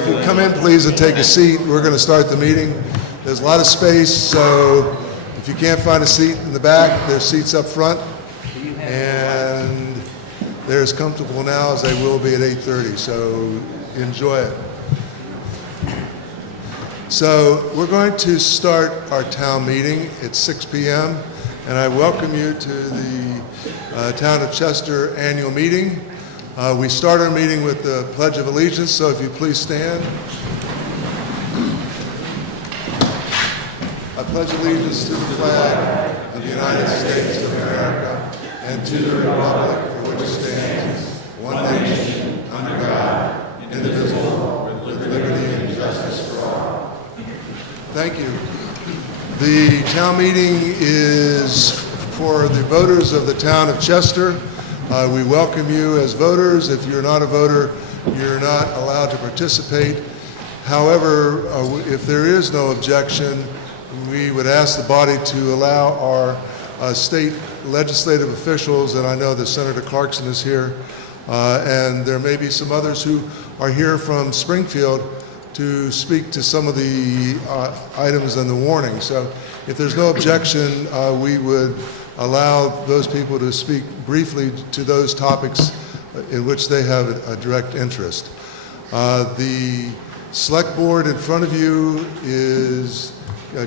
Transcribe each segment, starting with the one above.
if you come in, please, and take a seat, we're going to start the meeting. There's a lot of space, so if you can't find a seat in the back, there's seats up front. And they're as comfortable now as they will be at 8:30, so enjoy it. So we're going to start our town meeting at 6 p.m., and I welcome you to the Town of Chester annual meeting. We start our meeting with the Pledge of Allegiance, so if you please stand. I pledge allegiance to the flag of the United States of America and to the republic for which it stands, one nation, under God, indivisible, with liberty and justice for all. Thank you. The town meeting is for the voters of the Town of Chester. We welcome you as voters. If you're not a voter, you're not allowed to participate. However, if there is no objection, we would ask the body to allow our state legislative officials, and I know that Senator Clarkson is here, and there may be some others who are here from Springfield to speak to some of the items in the warning. So if there's no objection, we would allow those people to speak briefly to those topics in which they have a direct interest. The select board in front of you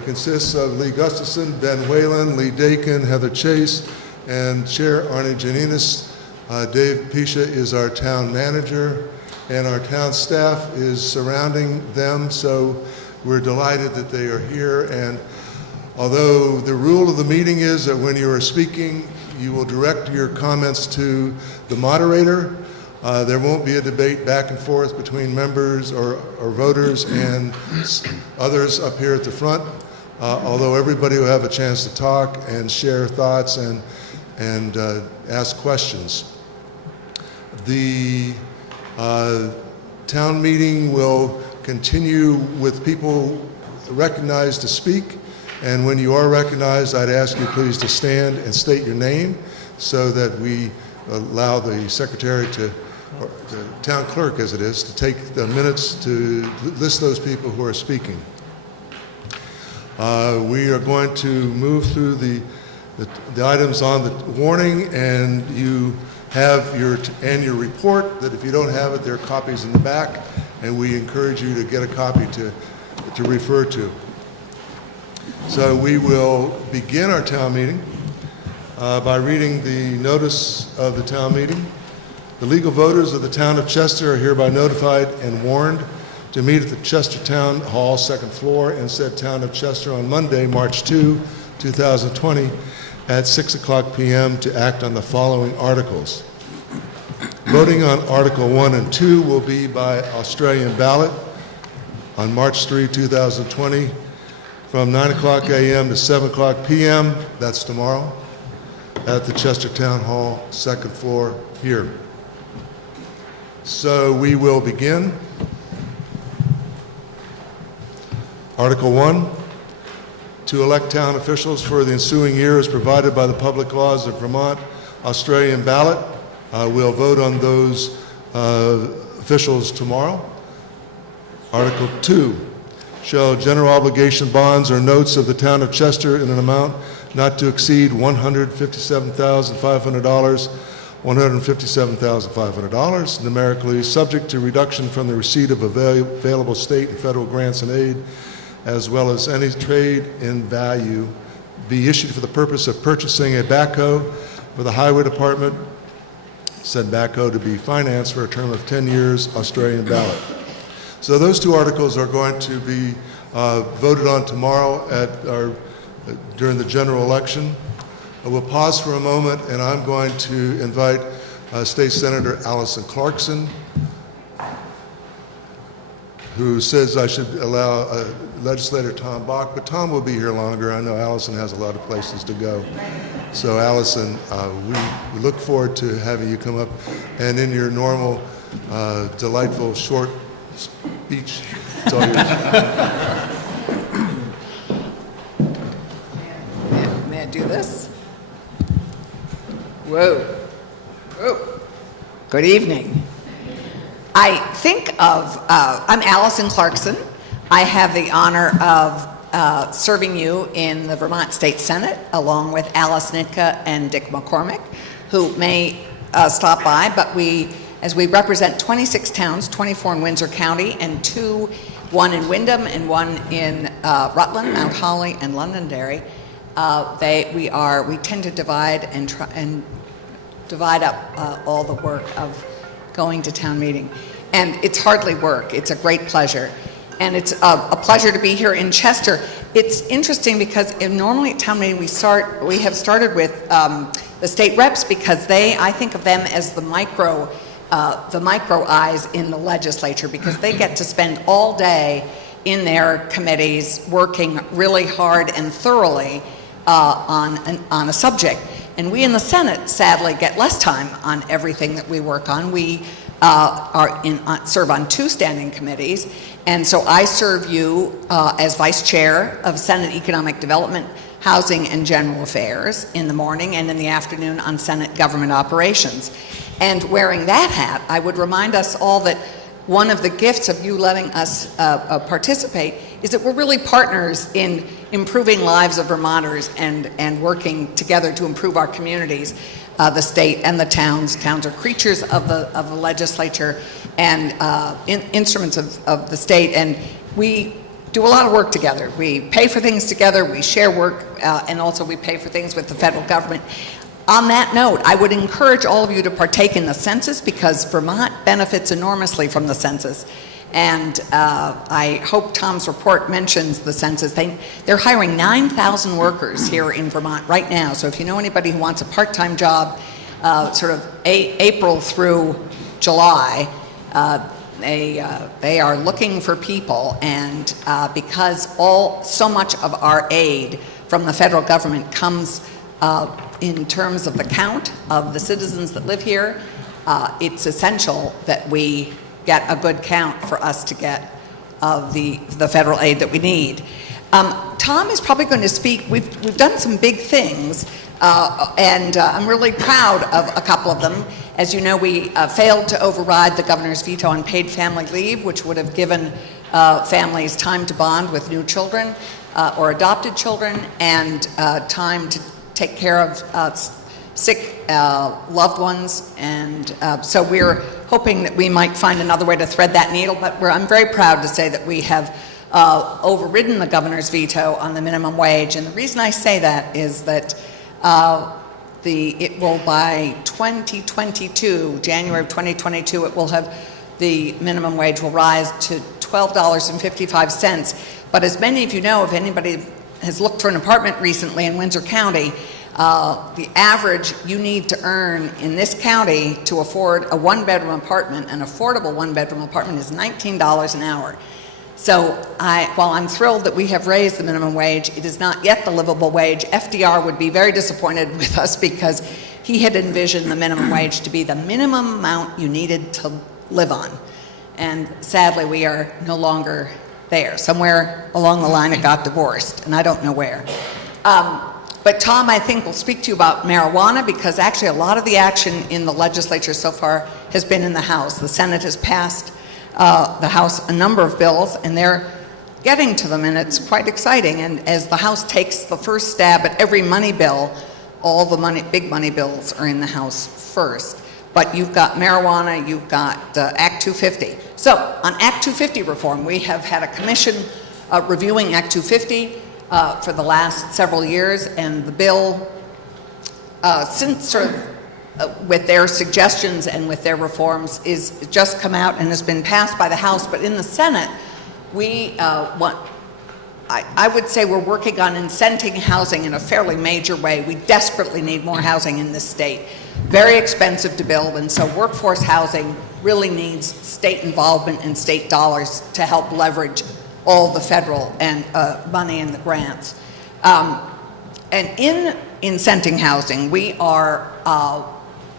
consists of Lee Gustafson, Ben Whalen, Lee Dakin, Heather Chase, and Chair Arnie Janinas. Dave Pisha is our town manager, and our town staff is surrounding them, so we're delighted that they are here. And although the rule of the meeting is that when you are speaking, you will direct your comments to the moderator. There won't be a debate back and forth between members or voters and others up here at the front, although everybody will have a chance to talk and share thoughts and ask questions. The town meeting will continue with people recognized to speak. And when you are recognized, I'd ask you please to stand and state your name so that we allow the secretary or the town clerk, as it is, to take the minutes to list those people who are speaking. We are going to move through the items on the warning, and you have your annual report that if you don't have it, there are copies in the back, and we encourage you to get a copy to refer to. So we will begin our town meeting by reading the notice of the town meeting. The legal voters of the Town of Chester are hereby notified and warned to meet at the Chester Town Hall, second floor, in said Town of Chester on Monday, March 2, 2020, at 6 o'clock p.m. to act on the following articles. Voting on Article 1 and 2 will be by Australian ballot on March 3, 2020, from 9 o'clock a.m. to 7 o'clock p.m., that's tomorrow, at the Chester Town Hall, second floor here. So we will begin. Article 1, to elect town officials for the ensuing year as provided by the public laws of Vermont, Australian ballot. We'll vote on those officials tomorrow. Article 2, shall general obligation bonds or notes of the Town of Chester in an amount not to exceed $157,500, $157,500, numerically subject to reduction from the receipt of available state and federal grants and aid, as well as any trade in value, be issued for the purpose of purchasing a backhoe for the Highway Department, said backhoe to be financed for a term of 10 years, Australian ballot. So those two articles are going to be voted on tomorrow during the general election. We'll pause for a moment, and I'm going to invite State Senator Allison Clarkson, who says I should allow Legislator Tom Bach, but Tom will be here longer. I know Allison has a lot of places to go. So Allison, we look forward to having you come up, and in your normal, delightful, short speech, it's all yours. May I do this? Whoa. Whoa. Good evening. I think of, I'm Allison Clarkson. I have the honor of serving you in the Vermont State Senate, along with Alice Nitka and Dick McCormick, who may stop by, but as we represent 26 towns, 24 in Windsor County, and one in Wyndham and one in Rutland, Mount Holly, and Londonderry. We tend to divide and divide up all the work of going to town meeting. And it's hardly work, it's a great pleasure. And it's a pleasure to be here in Chester. It's interesting because normally at town meeting we have started with the state reps, because I think of them as the micro eyes in the legislature, because they get to spend all day in their committees working really hard and thoroughly on a subject. And we in the Senate, sadly, get less time on everything that we work on. We serve on 2 standing committees, and so I serve you as Vice Chair of Senate Economic Development, Housing, and General Affairs in the morning, and in the afternoon on Senate Government Operations. And wearing that hat, I would remind us all that one of the gifts of you letting us participate is that we're really partners in improving lives of Vermonters and working together to improve our communities, the state and the towns. Towns are creatures of the legislature and instruments of the state, and we do a lot of work together. We pay for things together, we share work, and also we pay for things with the federal government. On that note, I would encourage all of you to partake in the census, because Vermont benefits enormously from the census. And I hope Tom's report mentions the census. They're hiring 9,000 workers here in Vermont right now. So if you know anybody who wants a part-time job, sort of April through July, they are looking for people. And because so much of our aid from the federal government comes in terms of the count of the citizens that live here, it's essential that we get a good count for us to get of the federal aid that we need. Tom is probably going to speak. We've done some big things, and I'm really proud of a couple of them. As you know, we failed to override the governor's veto on paid family leave, which would have given families time to bond with new children or adopted children, and time to take care of sick loved ones. And so we're hoping that we might find another way to thread that needle, but I'm very proud to say that we have overridden the governor's veto on the minimum wage. And the reason I say that is that it will, by 2022, January of 2022, the minimum wage will rise to $12.55. But as many of you know, if anybody has looked for an apartment recently in Windsor County, the average you need to earn in this county to afford a one-bedroom apartment, an affordable one-bedroom apartment, is $19 an hour. So while I'm thrilled that we have raised the minimum wage, it is not yet the livable wage. FDR would be very disappointed with us, because he had envisioned the minimum wage to be the minimum amount you needed to live on. And sadly, we are no longer there. Somewhere along the line it got divorced, and I don't know where. But Tom, I think, will speak to you about marijuana, because actually a lot of the action in the legislature so far has been in the House. The Senate has passed the House a number of bills, and they're getting to them, and it's quite exciting. And as the House takes the first stab at every money bill, all the big money bills are in the House first. But you've got marijuana, you've got Act 250. So on Act 250 reform, we have had a commission reviewing Act 250 for the last several years, and the bill, since sort of with their suggestions and with their reforms, is just come out and has been passed by the House. But in the Senate, I would say we're working on incenting housing in a fairly major way. We desperately need more housing in this state. Very expensive to build, and so workforce housing really needs state involvement and state dollars to help leverage all the federal and money and the grants. And in incenting housing, we are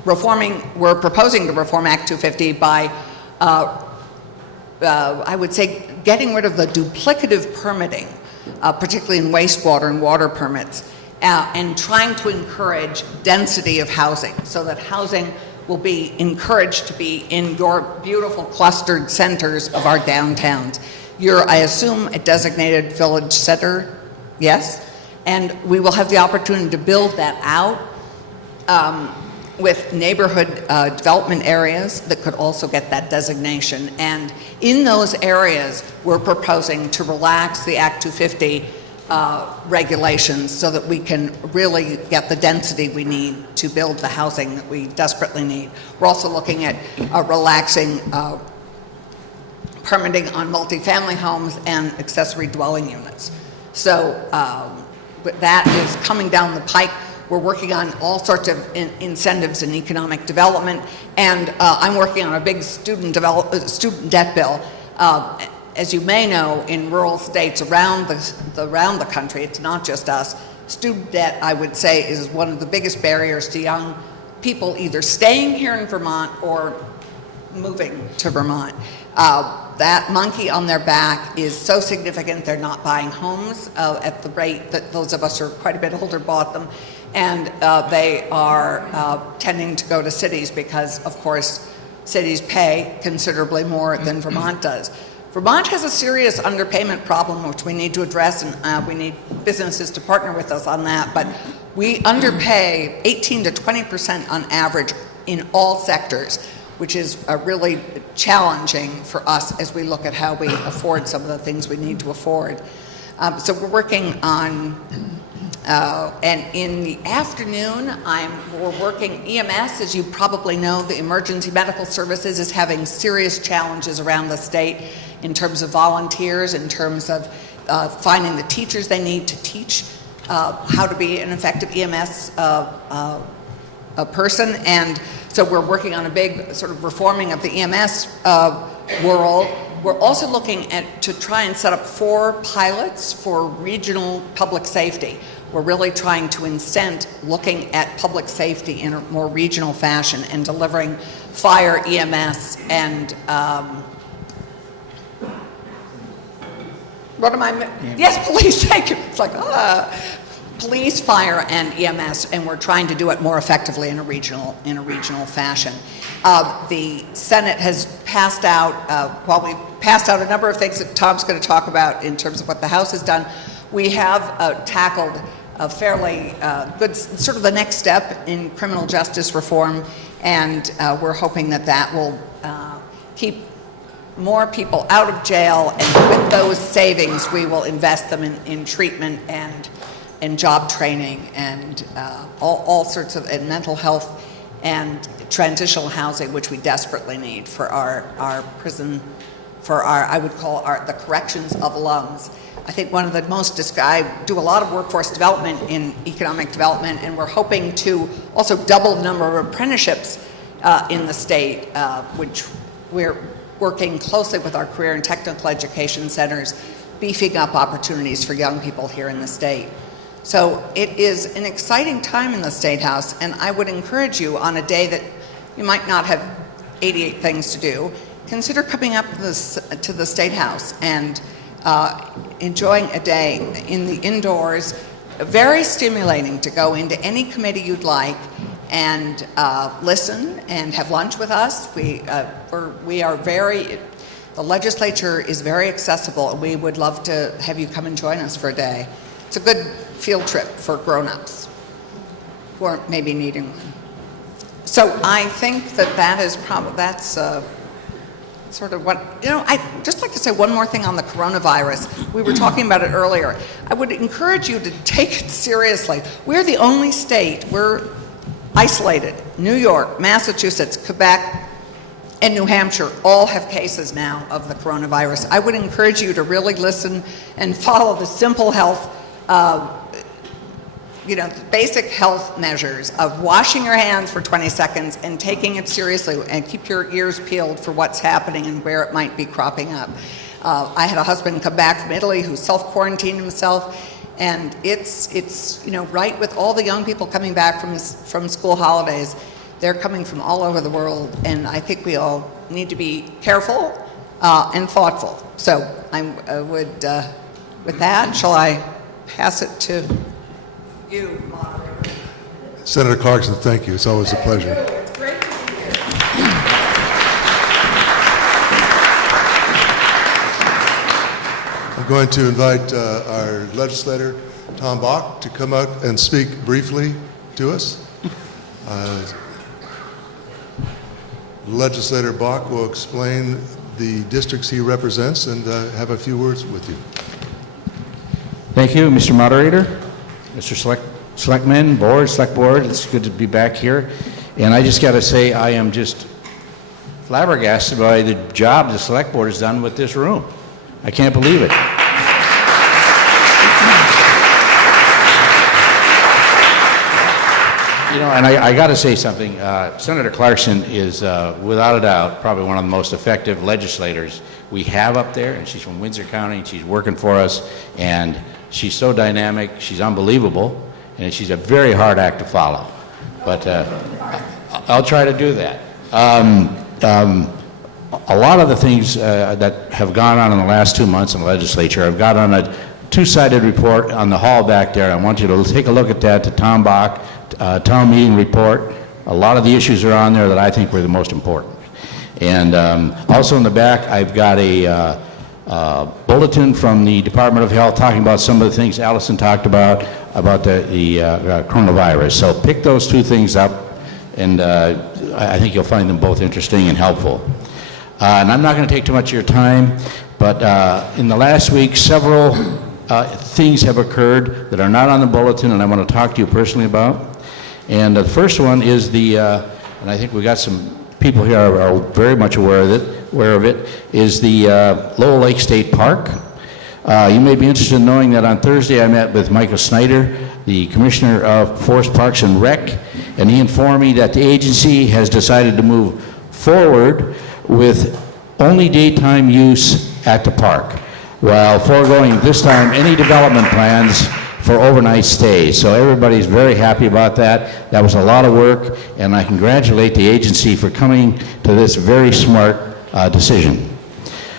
we're proposing to reform Act 250 by, I would say, getting rid of the duplicative permitting, particularly in wastewater and water permits, and trying to encourage density of housing, so that housing will be encouraged to be in your beautiful clustered centers of our downtowns. You're, I assume, a designated village center, yes? And we will have the opportunity to build that out with neighborhood development areas that could also get that designation. And in those areas, we're proposing to relax the Act 250 regulations so that we can really get the density we need to build the housing that we desperately need. We're also looking at relaxing permitting on multifamily homes and accessory dwelling units. So but that is coming down the pike. We're working on all sorts of incentives in economic development, and I'm working on a big student debt bill. As you may know, in rural states around the country, it's not just us, student debt, I would say, is one of the biggest barriers to young people either staying here in Vermont or moving to Vermont. That monkey on their back is so significant, they're not buying homes at the rate that those of us who are quite a bit older bought them. And they are tending to go to cities because, of course, cities pay considerably more than Vermont does. Vermont has a serious underpayment problem, which we need to address, and we need businesses to partner with us on that. But we underpay 18 to 20% on average in all sectors, which is really challenging for us as we look at how we afford some of the things we need to afford. So we're working on, and in the afternoon, we're working EMS. As you probably know, the Emergency Medical Services is having serious challenges around the state in terms of volunteers, in terms of finding the teachers they need to teach how to be an effective EMS person. And so we're working on a big sort of reforming of the EMS world. We're also looking to try and set up 4 pilots for regional public safety. We're really trying to incent looking at public safety in a more regional fashion and delivering fire, EMS, and what am I? Yes, police. Thank you. It's like police, fire, and EMS, and we're trying to do it more effectively in a regional fashion. The Senate has passed out. We passed out a number of things that Tom's going to talk about in terms of what the House has done. We have tackled a fairly good, sort of the next step in criminal justice reform, and we're hoping that that will keep more people out of jail, and with those savings, we will invest them in treatment and job training and all sorts of and mental health and transitional housing, which we desperately need for our prison, for our, I would call the corrections of lungs. I think one of the most, I do a lot of workforce development in economic development, and we're hoping to also double the number of apprenticeships in the state, which we're working closely with our career and technical education centers, beefing up opportunities for young people here in the state. So it is an exciting time in the State House, and I would encourage you on a day that you might not have 88 things to do, consider coming up to the State House and enjoying a day in the indoors. Very stimulating to go into any committee you'd like and listen and have lunch with us. We are very, the legislature is very accessible, and we would love to have you come and join us for a day. It's a good field trip for grown-ups who are maybe needing one. So I think that is probably, that's sort of what, I'd just like to say one more thing on the coronavirus. We were talking about it earlier. I would encourage you to take it seriously. We're the only state, we're isolated. New York, Massachusetts, Quebec, and New Hampshire all have cases now of the coronavirus. I would encourage you to really listen and follow the simple health, basic health measures of washing your hands for 20 seconds and taking it seriously, and keep your ears peeled for what's happening and where it might be cropping up. I had a husband come back from Italy who self-quarantined himself, and it's right with all the young people coming back from school holidays. They're coming from all over the world, and I think we all need to be careful and thoughtful. So I would, with that, shall I pass it to you, moderator? Senator Clarkson, thank you. It's always a pleasure. It's great to be here. I'm going to invite our legislator, Tom Bach, to come out and speak briefly to us. Legislator Bach will explain the districts he represents and have a few words with you. Thank you, Mr. Moderator, Mr. Selectman, Board, Select Board. It's good to be back here. And I just got to say, I am just flabbergasted by the job the Select Board has done with this room. I can't believe it. You know, and I got to say something. Senator Clarkson is, without a doubt, probably one of the most effective legislators we have up there, and she's from Windsor County, and she's working for us, and she's so dynamic, she's unbelievable, and she's a very hard act to follow. But I'll try to do that. A lot of the things that have gone on in the last 2 months in the legislature, I've got on a two-sided report on the hall back there. I want you to take a look at that, to Tom Bach, town meeting report. A lot of the issues are on there that I think were the most important. And also in the back, I've got a bulletin from the Department of Health talking about some of the things Allison talked about the coronavirus. So pick those two things up, and I think you'll find them both interesting and helpful. And I'm not going to take too much of your time, but in the last week, several things have occurred that are not on the bulletin, and I want to talk to you personally about. And the first one is and I think we got some people here are very much aware of it, is the Lowell Lake State Park. You may be interested in knowing that on Thursday I met with Michael Snyder, the Commissioner of Forest Parks and Rec, and he informed me that the agency has decided to move forward with only daytime use at the park, while foregoing this time any development plans for overnight stays. So everybody's very happy about that. That was a lot of work, and I congratulate the agency for coming to this very smart decision.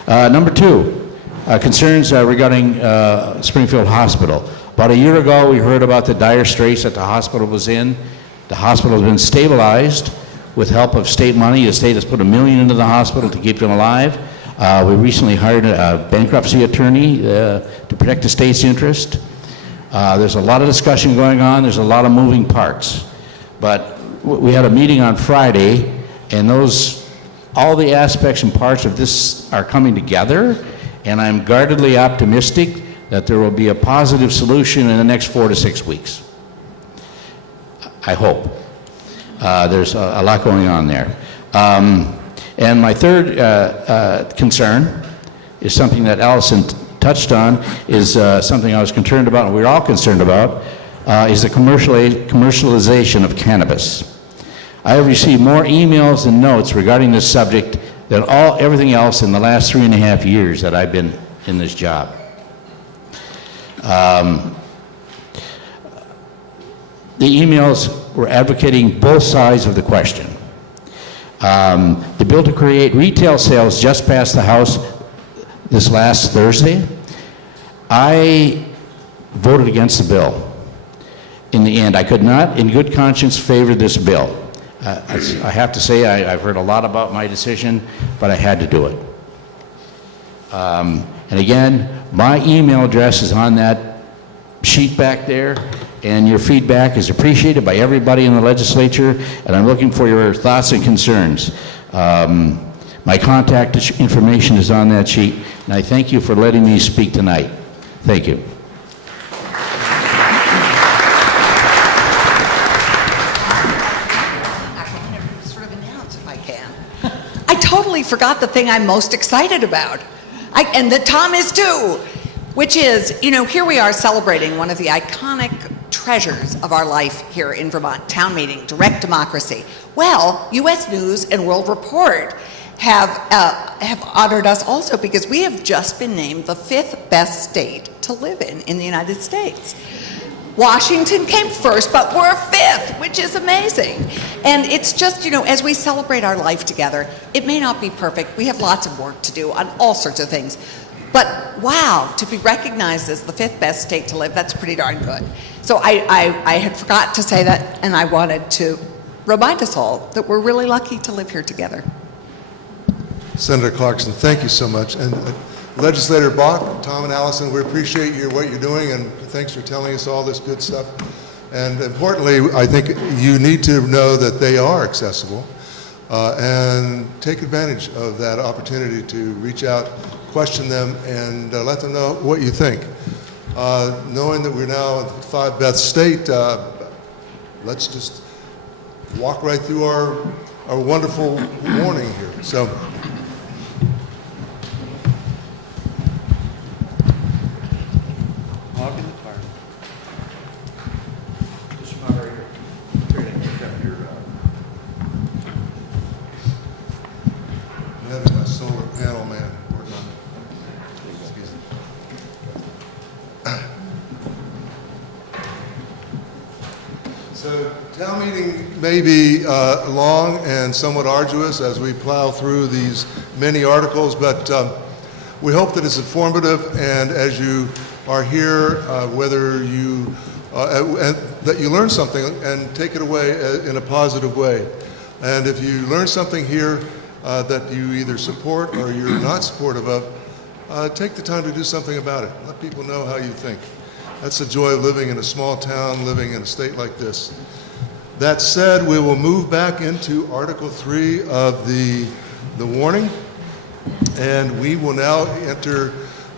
Number two, concerns regarding Springfield Hospital. About a year ago, we heard about the dire straits that the hospital was in. The hospital has been stabilized with help of state money. The state has put $1 million into the hospital to keep them alive. We recently hired a bankruptcy attorney to protect the state's interest. There's a lot of discussion going on. There's a lot of moving parts. But we had a meeting on Friday, and all the aspects and parts of this are coming together, and I'm guardedly optimistic that there will be a positive solution in the next 4 to 6 weeks. I hope. There's a lot going on there. And my third concern is something that Allison touched on, is something I was concerned about, and we're all concerned about, is the commercialization of cannabis. I have received more emails and notes regarding this subject than everything else in the last 3.5 years that I've been in this job. The emails were advocating both sides of the question. The bill to create retail sales just passed the House this last Thursday. I voted against the bill. In the end, I could not, in good conscience, favor this bill. I have to say, I've heard a lot about my decision, but I had to do it. And again, my email address is on that sheet back there, and your feedback is appreciated by everybody in the legislature, and I'm looking for your thoughts and concerns. My contact information is on that sheet, and I thank you for letting me speak tonight. Thank you. Sort of announce if I can. I totally forgot the thing I'm most excited about, and that Tom is too, which is, here we are celebrating one of the iconic treasures of our life here in Vermont, town meeting, direct democracy. Well, U.S. News and World Report have honored us also, because we have just been named the 5th best state to live in the United States. Washington came first, but we're 5th, which is amazing. And it's just, as we celebrate our life together, it may not be perfect. We have lots of work to do on all sorts of things. But wow, to be recognized as the 5th best state to live, that's pretty darn good. So I had forgot to say that, and I wanted to remind us all that we're really lucky to live here together. Senator Clarkson, thank you so much. And Legislator Bach, Tom and Allison, we appreciate what you're doing, and thanks for telling us all this good stuff. And importantly, I think you need to know that they are accessible, and take advantage of that opportunity to reach out, question them, and let them know what you think. Knowing that we're now in 5 Beth State, let's just walk right through our wonderful warning here. So. That is my solar panel man working on it. Excuse me. So town meeting may be long and somewhat arduous as we plow through these many articles, but we hope that it's informative, and as you are here, whether you and that you learn something and take it away in a positive way. And if you learn something here that you either support or you're not supportive of, take the time to do something about it. Let people know how you think. That's the joy of living in a small town, living in a state like this. That said, we will move back into Article 3 of the warning, and we will now enter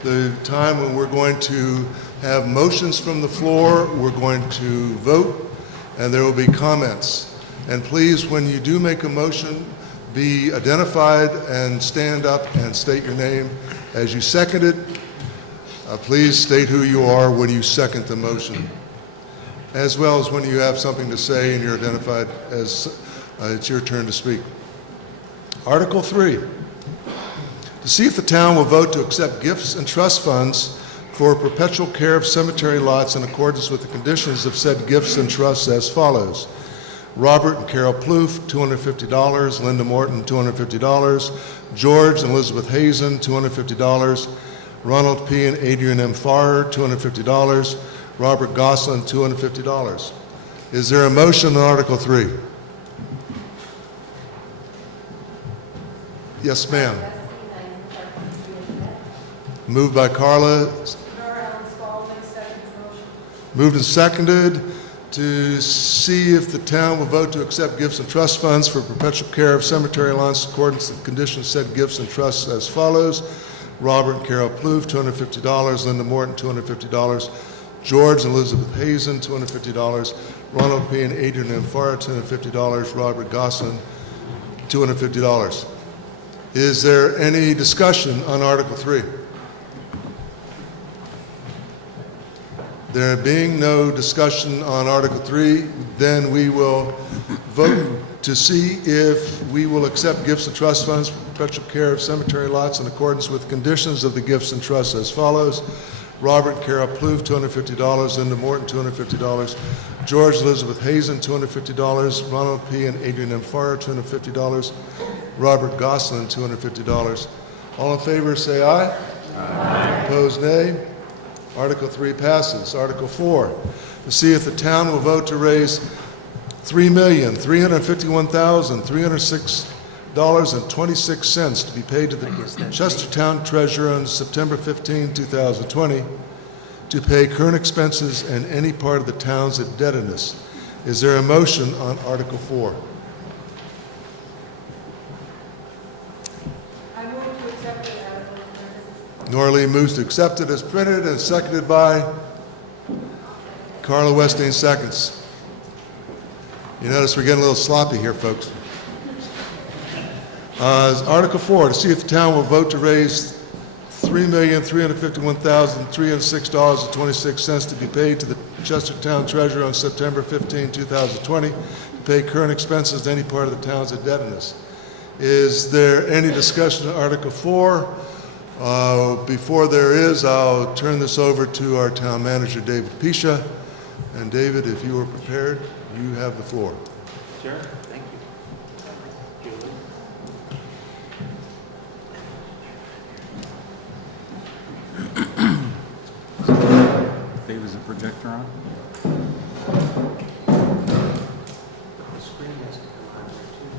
the time when we're going to have motions from the floor, we're going to vote, and there will be comments. And please, when you do make a motion, be identified and stand up and state your name. As you second it, please state who you are when you second the motion, as well as when you have something to say and you're identified as it's your turn to speak. Article 3, to see if the town will vote to accept gifts and trust funds for perpetual care of cemetery lots in accordance with the conditions of said gifts and trusts as follows. Robert and Carol Plouffe, $250. Linda Morton, $250. George and Elizabeth Hazen, $250. Ronald P. and Adrian M. Farrer, $250. Robert Goslin, $250. Is there a motion on Article 3? Yes, ma'am. Moved by Carla. Moved and seconded to see if the town will vote to accept gifts and trust funds for perpetual care of cemetery lots in accordance with the conditions said gifts and trusts as follows. Robert and Carol Plouffe, $250. Linda Morton, $250. George and Elizabeth Hazen, $250. Ronald P. and Adrian M. Farrar, $250. Robert Goslin, $250. Is there any discussion on Article 3? There being no discussion on Article 3, then we will vote to see if we will accept gifts and trust funds for perpetual care of cemetery lots in accordance with conditions of the gifts and trusts as follows. Robert and Carol Plouffe, $250. Linda Morton, $250. George Elizabeth Hazen, $250. Ronald P. and Adrian M. Farrar, $250. Robert Goslin, $250. All in favor, say aye. Aye. Opposed, nay. Article 3 passes. Article 4, to see if the town will vote to raise $3,351,306.26 to be paid to the Chestertown Treasurer on September 15, 2020, to pay current expenses and any part of the town's indebtedness. Is there a motion on Article 4? Norley moves to accept it as printed and seconded by Carla Westing seconds. You notice we're getting a little sloppy here, folks. Article 4, to see if the town will vote to raise $3,351,306.26 to be paid to the Chestertown Treasurer on September 15, 2020, to pay current expenses to any part of the town's indebtedness. Is there any discussion on Article 4? Before there is, I'll turn this over to our town manager, David Pisha. And David, if you are prepared, you have the floor. Sure, thank you. Dave, is the projector on? The screen has to come on there too.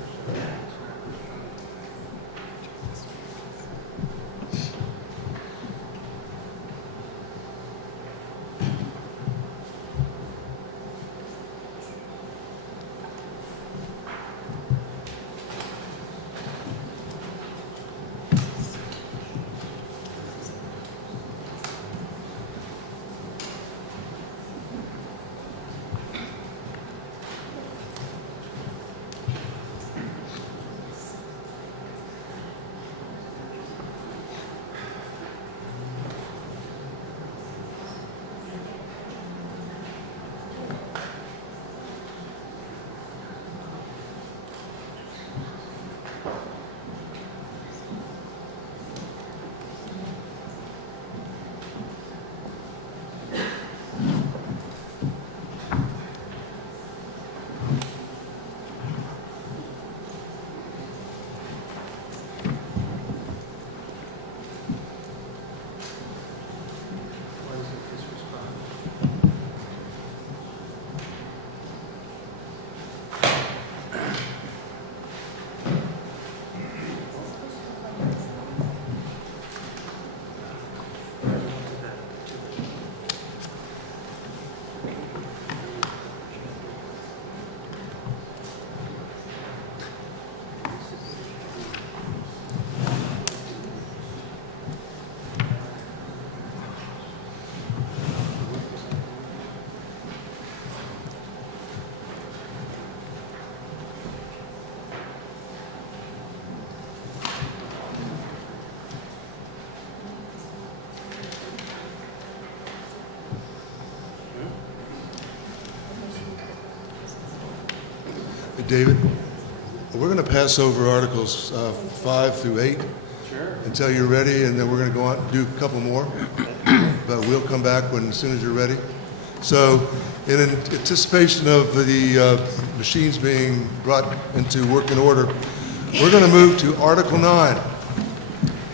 David, we're going to pass over Articles 5 through 8 until you're ready, and then we're going to go on and do a couple more. But we'll come back as soon as you're ready. So in anticipation of the machines being brought into working order, we're going to move to Article 9.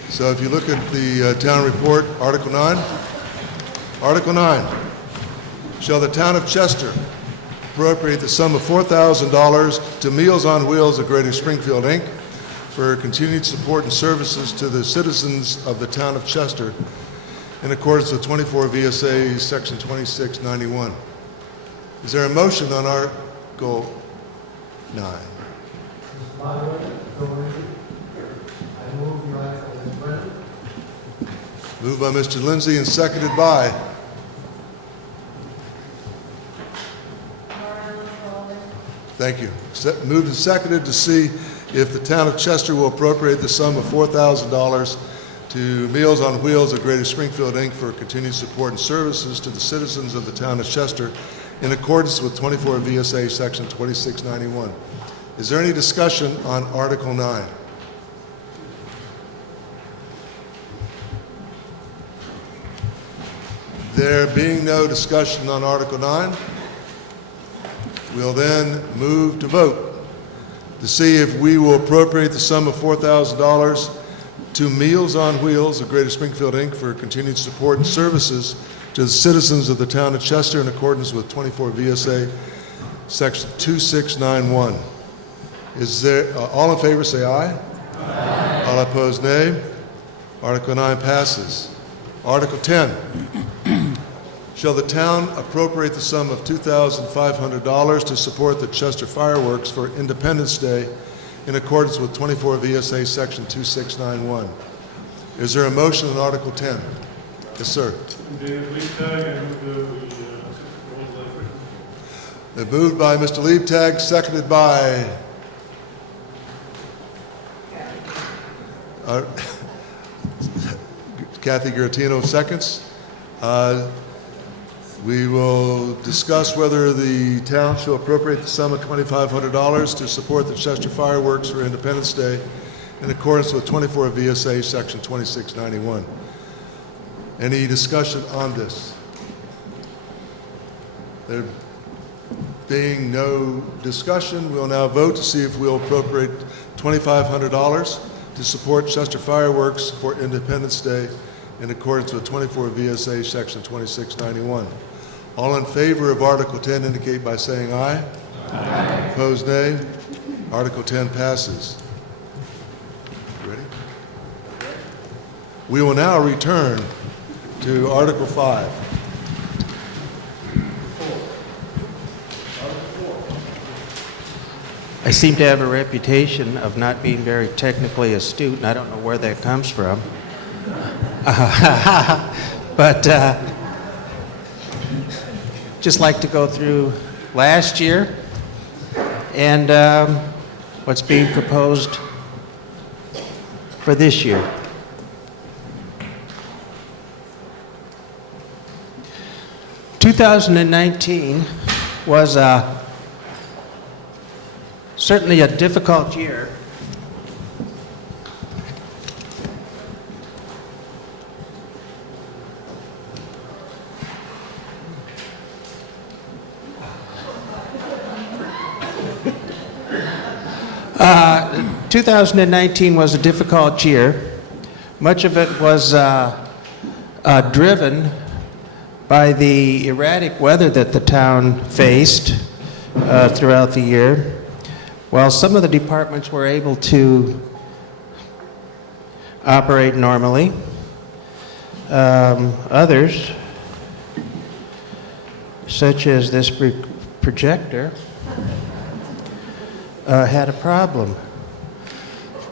So if you look at the town report, Article 9. Article 9. Shall the town of Chester appropriate the sum of $4,000 to Meals on Wheels of Greater Springfield, Inc. for continued support and services to the citizens of the town of Chester in accordance with 24 VSA Section 2691. Is there a motion on Article 9? Moved by Mr. Lindsay and seconded by? Thank you. Moved and seconded to see if the town of Chester will appropriate the sum of $4,000 to Meals on Wheels of Greater Springfield, Inc. for continued support and services to the citizens of the town of Chester in accordance with 24 VSA Section 2691. Is there any discussion on Article 9? There being no discussion on Article 9, we'll then move to vote to see if we will appropriate the sum of $4,000 to Meals on Wheels of Greater Springfield, Inc. for continued support and services to the citizens of the town of Chester in accordance with 24 VSA Section 2691. Is there, all in favor say aye. Aye. All opposed nay. Article 9 passes. Article 10. Shall the town appropriate the sum of $2,500 to support the Chester fireworks for Independence Day in accordance with 24 VSA Section 2691? Is there a motion on Article 10? Yes, sir. David Leibtag, I move the Moved by Mr. Leibtag, seconded by Kathy Garatino, seconds. We will discuss whether the town shall appropriate the sum of $2,500 to support the Chester fireworks for Independence Day in accordance with 24 VSA Section 2691. Any discussion on this? There being no discussion, we'll now vote to see if we'll appropriate $2,500 to support Chester fireworks for Independence Day in accordance with 24 VSA Section 2691. All in favor of Article 10 indicate by saying aye. Aye. Opposed, nay. Article 10 passes. Ready? We will now return to Article 5. I seem to have a reputation of not being very technically astute, and I don't know where that comes from. But just like to go through last year and what's being proposed for this year. (2019) was certainly a difficult year. Uh, 2019 was a difficult year. Much of it was driven by the erratic weather that the town faced throughout the year. While some of the departments were able to operate normally, others, such as this projector, had a problem.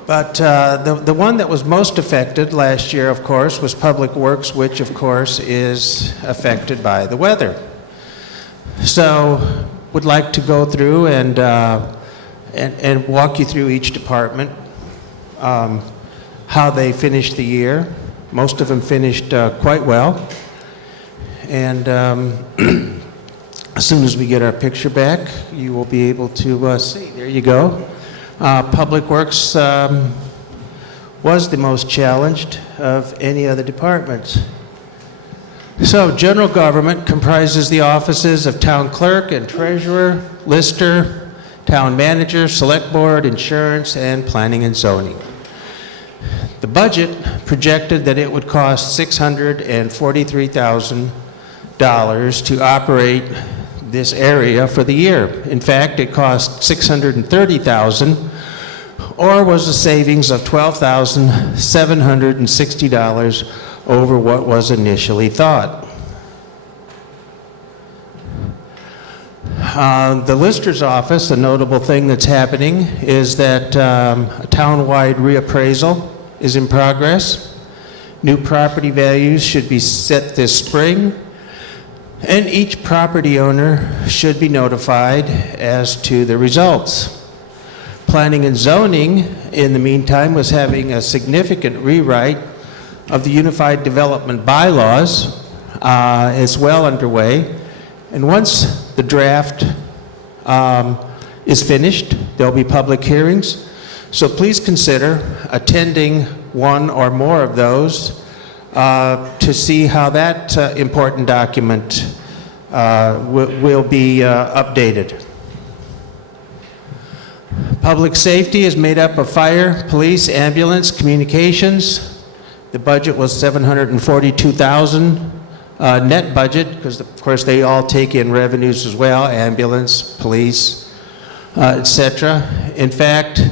But the one that was most affected last year, of course, was Public Works, which, of course, is affected by the weather. So, would like to go through and walk you through each department, how they finished the year. Most of them finished quite well. And As soon as we get our picture back, you will be able to see. There you go. Public Works was the most challenged of any other departments. So, general government comprises the offices of town clerk and treasurer, lister, town manager, select board, insurance, and planning and zoning. The budget projected that it would cost $643,000 to operate this area for the year. In fact, it cost $630,000, or was a savings of $12,760 over what was initially thought. The Lister's office, a notable thing that's happening is that a town-wide reappraisal is in progress. New property values should be set this spring, and each property owner should be notified as to the results. Planning and zoning, in the meantime, was having a significant rewrite of the Unified Development Bylaws. Is well underway. And once the draft is finished, there'll be public hearings. So please consider attending one or more of those to see how that important document will be updated. Public safety is made up of fire, police, ambulance, communications. The budget was $742,000 net budget, because of course they all take in revenues as well, ambulance, police, etc. In fact,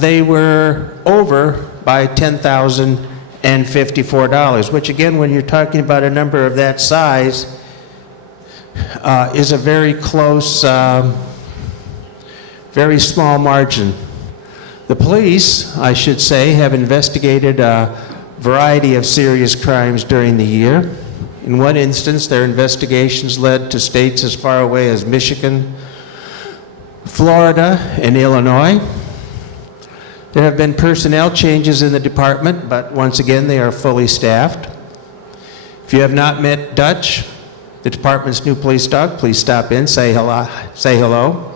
they were over by $10,054, which again, when you're talking about a number of that size, is a very close, very small margin. The police, I should say, have investigated a variety of serious crimes during the year. In one instance, their investigations led to states as far away as Michigan, Florida, and Illinois. There have been personnel changes in the department, but once again, they are fully staffed. If you have not met Dutch, the department's new police dog, please stop in, say hello.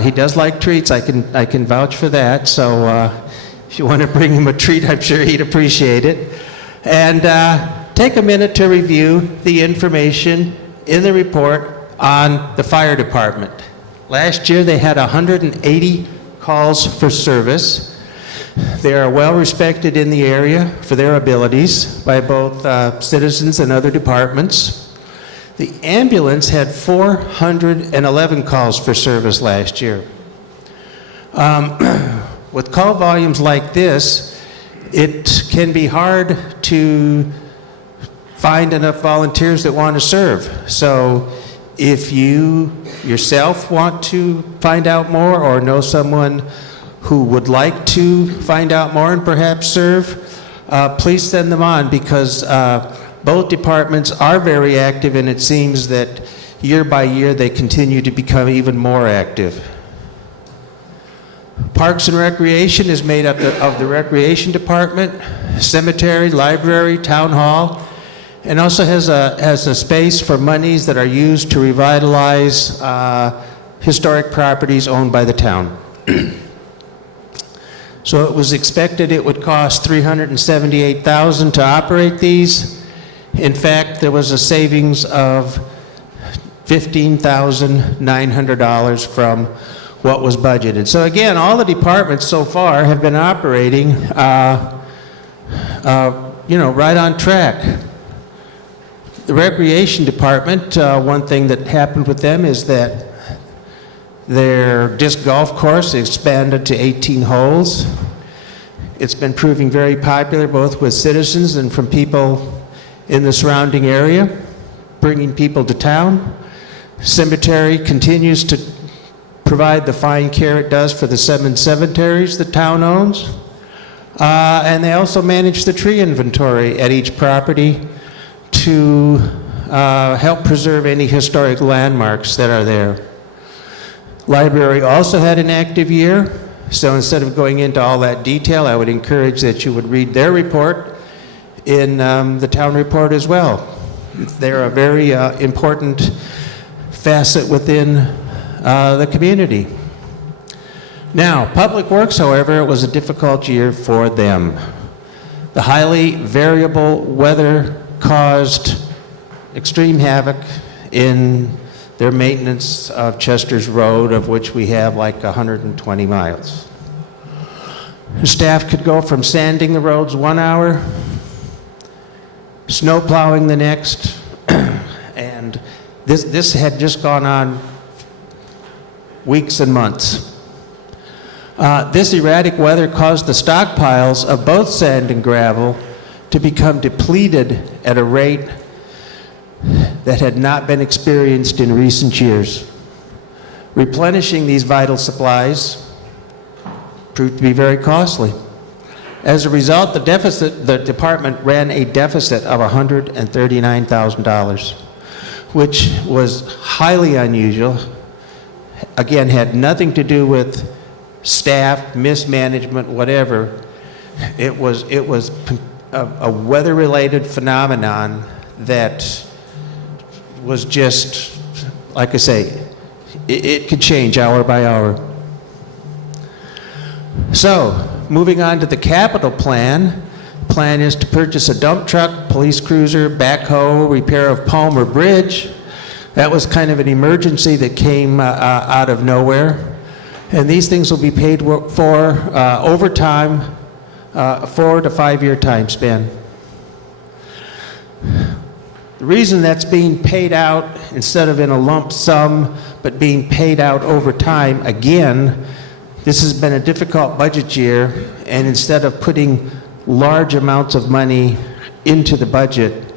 He does like treats. I can vouch for that. So if you want to bring him a treat, I'm sure he'd appreciate it. And take a minute to review the information in the report on the fire department. Last year, they had 180 calls for service. They are well respected in the area for their abilities by both citizens and other departments. The ambulance had 411 calls for service last year. With call volumes like this, it can be hard to find enough volunteers that want to serve. So if you yourself want to find out more or know someone who would like to find out more and perhaps serve, please send them on, because both departments are very active, and it seems that year by year they continue to become even more active. Parks and Recreation is made up of the Recreation Department, Cemetery, Library, Town Hall, and also has a space for monies that are used to revitalize historic properties owned by the town. So it was expected it would cost $378,000 to operate these. In fact, there was a savings of $15,900 from what was budgeted. So again, all the departments so far have been operating, right on track. The Recreation Department, one thing that happened with them is that their disc golf course expanded to 18 holes. It's been proving very popular both with citizens and from people in the surrounding area, bringing people to town. Cemetery continues to provide the fine care it does for the 7 cemeteries the town owns. And they also manage the tree inventory at each property to help preserve any historic landmarks that are there. Library also had an active year, so instead of going into all that detail, I would encourage that you would read their report in the town report as well. They're a very important facet within the community. Now, Public Works, however, it was a difficult year for them. The highly variable weather caused extreme havoc in their maintenance of Chester's Road, of which we have like 120 miles. The staff could go from sanding the roads 1 hour, snow plowing the next, and this had just gone on weeks and months. This erratic weather caused the stockpiles of both sand and gravel to become depleted at a rate that had not been experienced in recent years. Replenishing these vital supplies proved to be very costly. As a result, the department ran a deficit of $139,000, which was highly unusual. Again, had nothing to do with staff, mismanagement, whatever. It was a weather-related phenomenon that was just, like I say, it could change hour by hour. So, moving on to the capital plan. Plan is to purchase a dump truck, police cruiser, backhoe, repair of Palmer Bridge. That was kind of an emergency that came out of nowhere. And these things will be paid for over time, a 4 to 5 year time span. The reason that's being paid out instead of in a lump sum, but being paid out over time, again, this has been a difficult budget year, and instead of putting large amounts of money into the budget,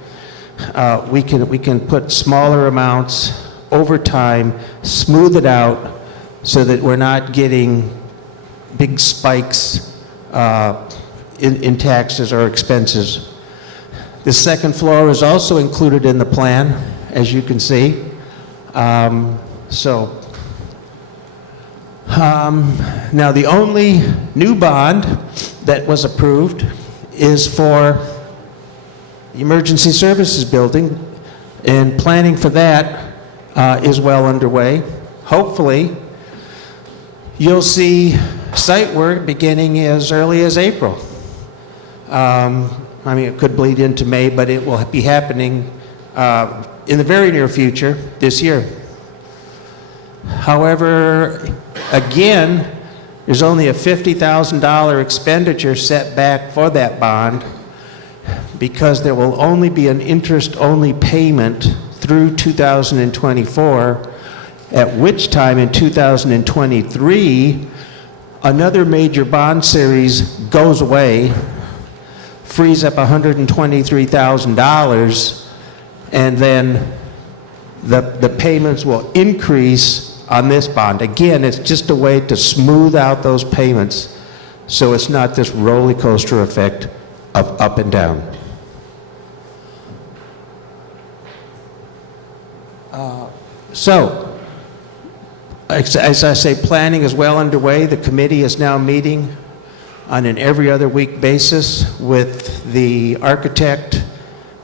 we can put smaller amounts over time, smooth it out, so that we're not getting big spikes in taxes or expenses. The second floor is also included in the plan, as you can see. Now, the only new bond that was approved is for the Emergency Services Building, and planning for that is well underway. Hopefully, you'll see site work beginning as early as April. It could bleed into May, but it will be happening in the very near future this year. However, again, there's only a $50,000 expenditure set back for that bond because there will only be an interest-only payment through 2024, at which time in 2023, another major bond series goes away, frees up $123,000, and then the payments will increase on this bond. Again, it's just a way to smooth out those payments so it's not this roller coaster effect of up and down. So, as I say, planning is well underway. The committee is now meeting on an every other week basis with the architect,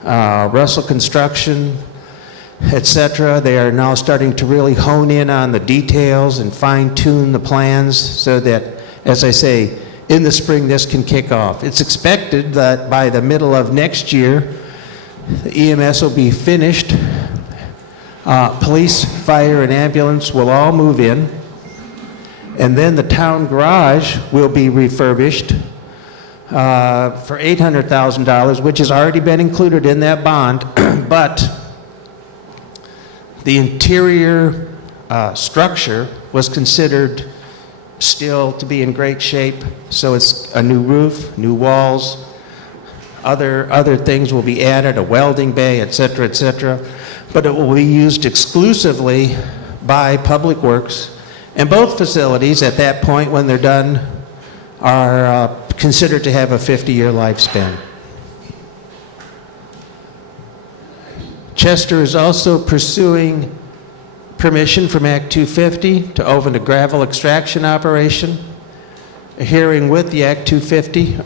Russell Construction, etc. They are now starting to really hone in on the details and fine-tune the plans so that, as I say, in the spring this can kick off. It's expected that by the middle of next year, the EMS will be finished. Police, fire, and ambulance will all move in. And then the town garage will be refurbished for $800,000, which has already been included in that bond, but the interior structure was considered still to be in great shape, so it's a new roof, new walls, other things will be added, a welding bay, etc., etc., but it will be used exclusively by Public Works, and both facilities at that point when they're done are considered to have a 50-year lifespan. Chester is also pursuing permission from Act 250 to open a gravel extraction operation. A hearing with the Act 250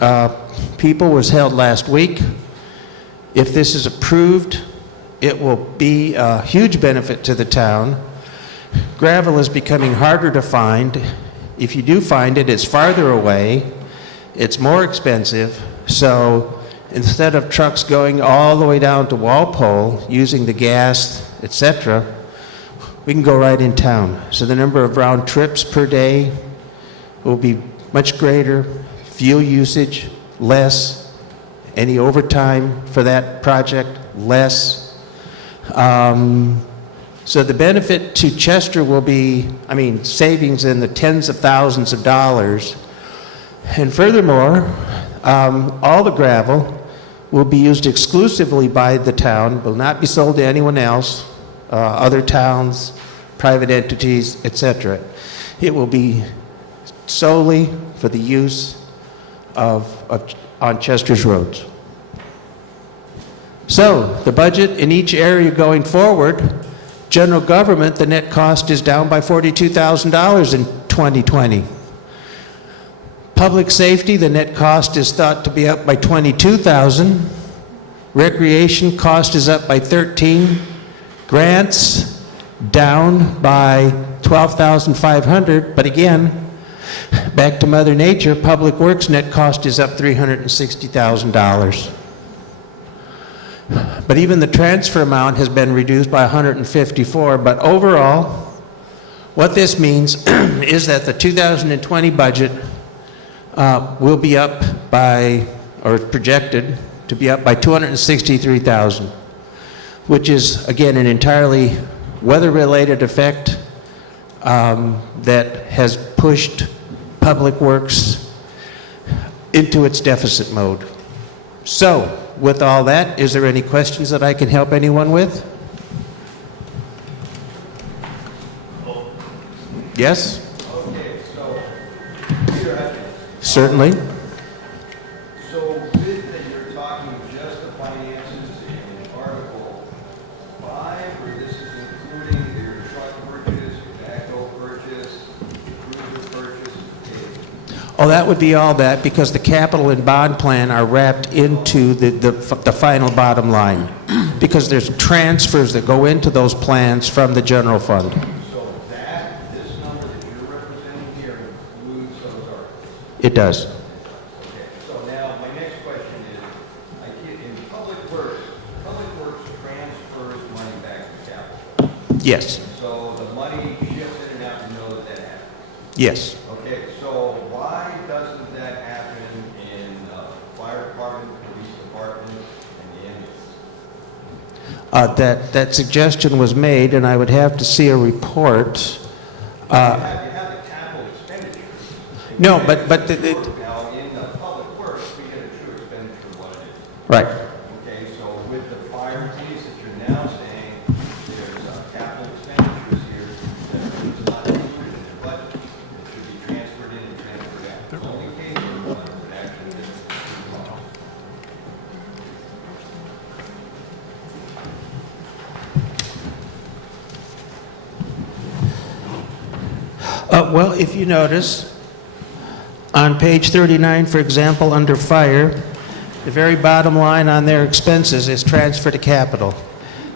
people was held last week. If this is approved, it will be a huge benefit to the town. Gravel is becoming harder to find. If you do find it, it's farther away, it's more expensive, so instead of trucks going all the way down to Walpole using the gas, etc., we can go right in town. So the number of round trips per day will be much greater, fuel usage less, any overtime for that project less. So the benefit to Chester will be, savings in the tens of thousands of dollars. And furthermore, all the gravel will be used exclusively by the town, will not be sold to anyone else, other towns, private entities, etc. It will be solely for the use on Chester's roads. So, the budget in each area going forward, general government, the net cost is down by $42,000 in 2020. Public safety, the net cost is thought to be up by $22,000. Recreation cost is up by $13,000. Grants down by $12,500, but again, back to Mother Nature, Public Works net cost is up $360,000. But even the transfer amount has been reduced by $154,000, but overall, what this means is that the 2020 budget will be up by, or projected to be up by $263,000, which is, again, an entirely weather-related effect that has pushed Public Works into its deficit mode. So, with all that, is there any questions that I can help anyone with? Yes? Okay, so, Peter, Certainly. so with that you're talking just the finances in Article 5, or this is including your truck purchase, your backhoe purchase, your cruiser purchase? Oh, that would be all that, because the capital and bond plan are wrapped into the final bottom line, because there's transfers that go into those plans from the general fund. So that, this number that you're representing here includes those articles? It does. Okay, so now my next question is, in Public Works transfers money back to capital. Yes. So the money shifts in and out, you know that happens. Yes. Okay, so why doesn't that happen in fire department, police department, and the ambulance? That suggestion was made, and I would have to see a report. You have the capital expenditure. No, but Now, in the Public Works, we get a true expenditure of what it is. right. Okay, so with the fire and police that you're now saying, there's capital expenditures here that are not included in the budget. It should be transferred in and transferred out. It's only paid for the ones that actually is. Well, if you notice, on page 39, for example, under fire, the very bottom line on their expenses is transfer to capital.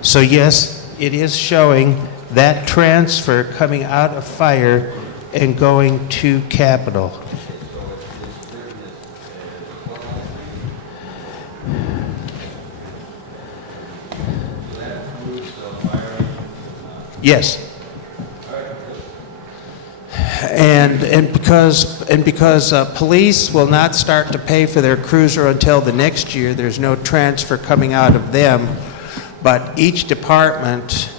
So yes, it is showing that transfer coming out of fire and going to capital. Yes. And because police will not start to pay for their cruiser until the next year, there's no transfer coming out of them. But each department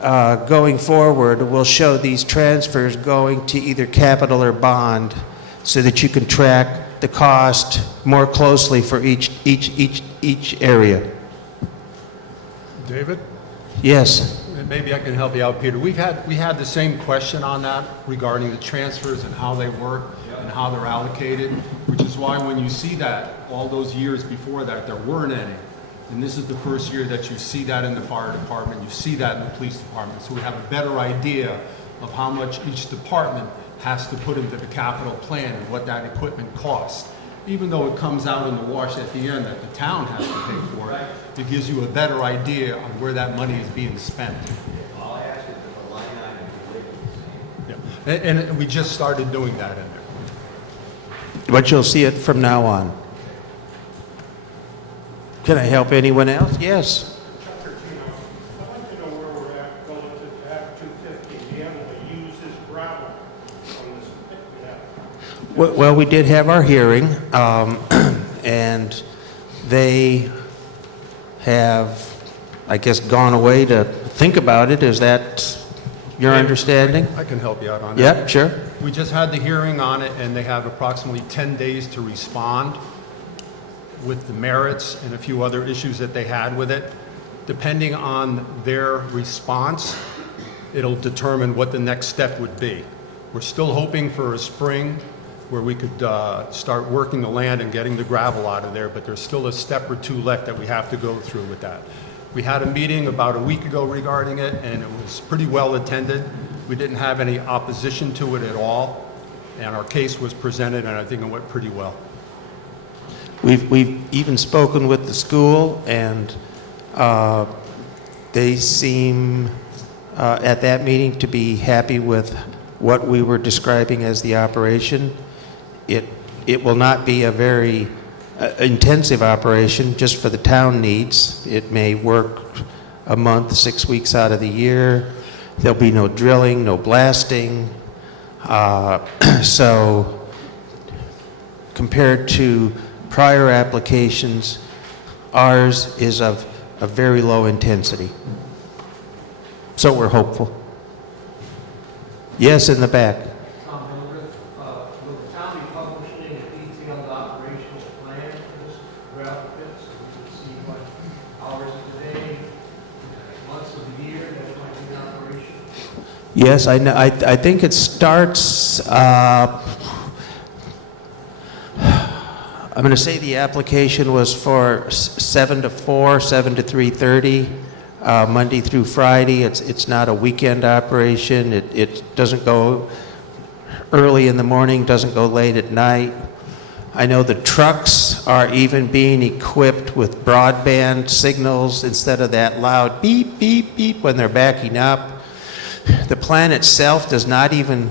going forward will show these transfers going to either capital or bond, so that you can track the cost more closely for each area. David? Yes. And maybe I can help you out, Peter. We had the same question on that regarding the transfers and how they work and how they're allocated, which is why when you see that, all those years before that, there weren't any. And this is the first year that you see that in the fire department, you see that in the police department. So we have a better idea of how much each department has to put into the capital plan and what that equipment costs. even though it comes out in the wash at the end that the town has to pay for it, it gives you a better idea on where that money is being spent. I'll ask it if the line item is the same. Yeah. And we just started doing that in there. But you'll see it from now on. Can I help anyone else? Yes. Chuck Curtino, I'd like to know where we're at relative to Act 250, be able to use this gravel on this pit we have. Well, we did have our hearing, and they have, I guess, gone away to think about it. Is that your understanding? I can help you out on that. Yep, sure. We just had the hearing on it, and they have approximately 10 days to respond with the merits and a few other issues that they had with it. Depending on their response, it'll determine what the next step would be. We're still hoping for a spring where we could start working the land and getting the gravel out of there, but there's still a step or two left that we have to go through with that. We had a meeting about a week ago regarding it, and it was pretty well attended. We didn't have any opposition to it at all, and our case was presented, and I think it went pretty well. We've even spoken with the school, and they seem at that meeting to be happy with what we were describing as the operation. It will not be a very intensive operation just for the town needs. It may work a month, 6 weeks out of the year. There'll be no drilling, no blasting. So compared to prior applications, ours is of a very low intensity. So we're hopeful. Yes, in the back. Tom Hildreth, will the town be publishing a detailed operational plan for this gravel pit, so we can see what hours of the day, months of the year that it might be in operation? Yes, I know. I think it starts. I'm going to say the application was for 7 to 4, 7 to 3:30, Monday through Friday. It's not a weekend operation. It doesn't go early in the morning, doesn't go late at night. I know the trucks are even being equipped with broadband signals instead of that loud beep, beep, beep when they're backing up. The plan itself does not even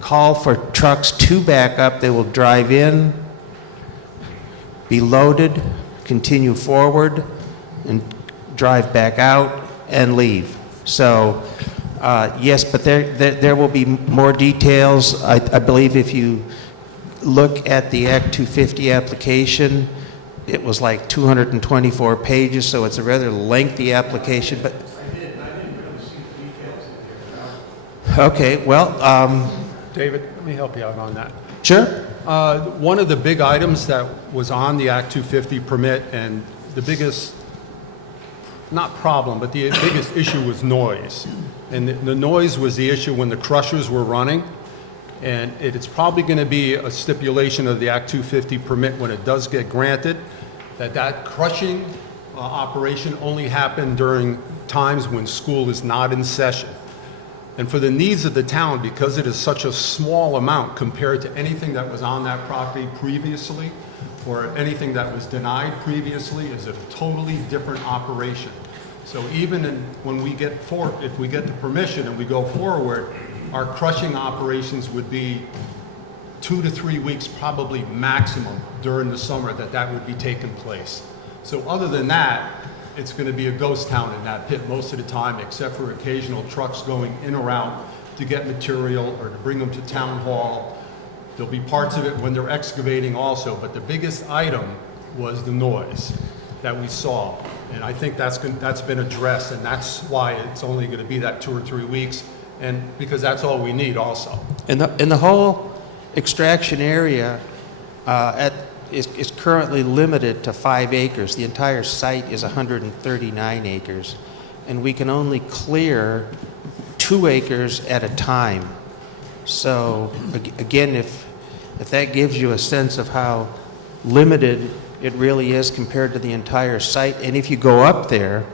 call for trucks to back up. They will drive in, be loaded, continue forward, and drive back out and leave. So, yes, but there will be more details. I believe if you look at the Act 250 application, it was like 224 pages, so it's a rather lengthy application, but... I didn't really see the details in there. Okay, well, David, let me help you out on that. sure. One of the big items that was on the Act 250 permit, and the biggest, not problem, but the biggest issue was noise. And the noise was the issue when the crushers were running. And it's probably going to be a stipulation of the Act 250 permit when it does get granted, that crushing operation only happened during times when school is not in session. And for the needs of the town, because it is such a small amount compared to anything that was on that property previously, or anything that was denied previously, is a totally different operation. So even when we get if we get the permission and we go forward, our crushing operations would be 2 to 3 weeks, probably maximum, during the summer that would be taking place. So other than that, it's going to be a ghost town in that pit most of the time, except for occasional trucks going in or out to get material or to bring them to town hall. There'll be parts of it when they're excavating also, but the biggest item was the noise that we saw. And I think that's been addressed, and that's why it's only going to be that 2 or 3 weeks, and because that's all we need also. And the whole extraction area is currently limited to 5 acres. The entire site is 139 acres. And we can only clear 2 acres at a time. So again, if that gives you a sense of how limited it really is compared to the entire site, and if you go up there,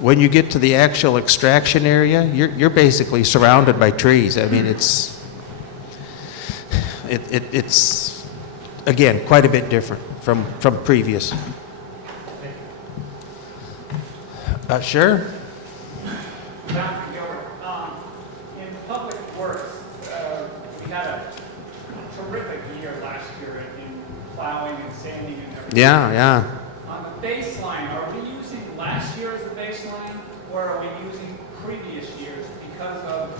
when you get to the actual extraction area, you're basically surrounded by trees. I mean, it's It's, again, quite a bit different from previous. Sure? Dr. Gilbert, in public works, we had a terrific year last year in plowing and sanding and everything. Yeah. On the baseline, are we using last year as a baseline, or are we using previous years? Because of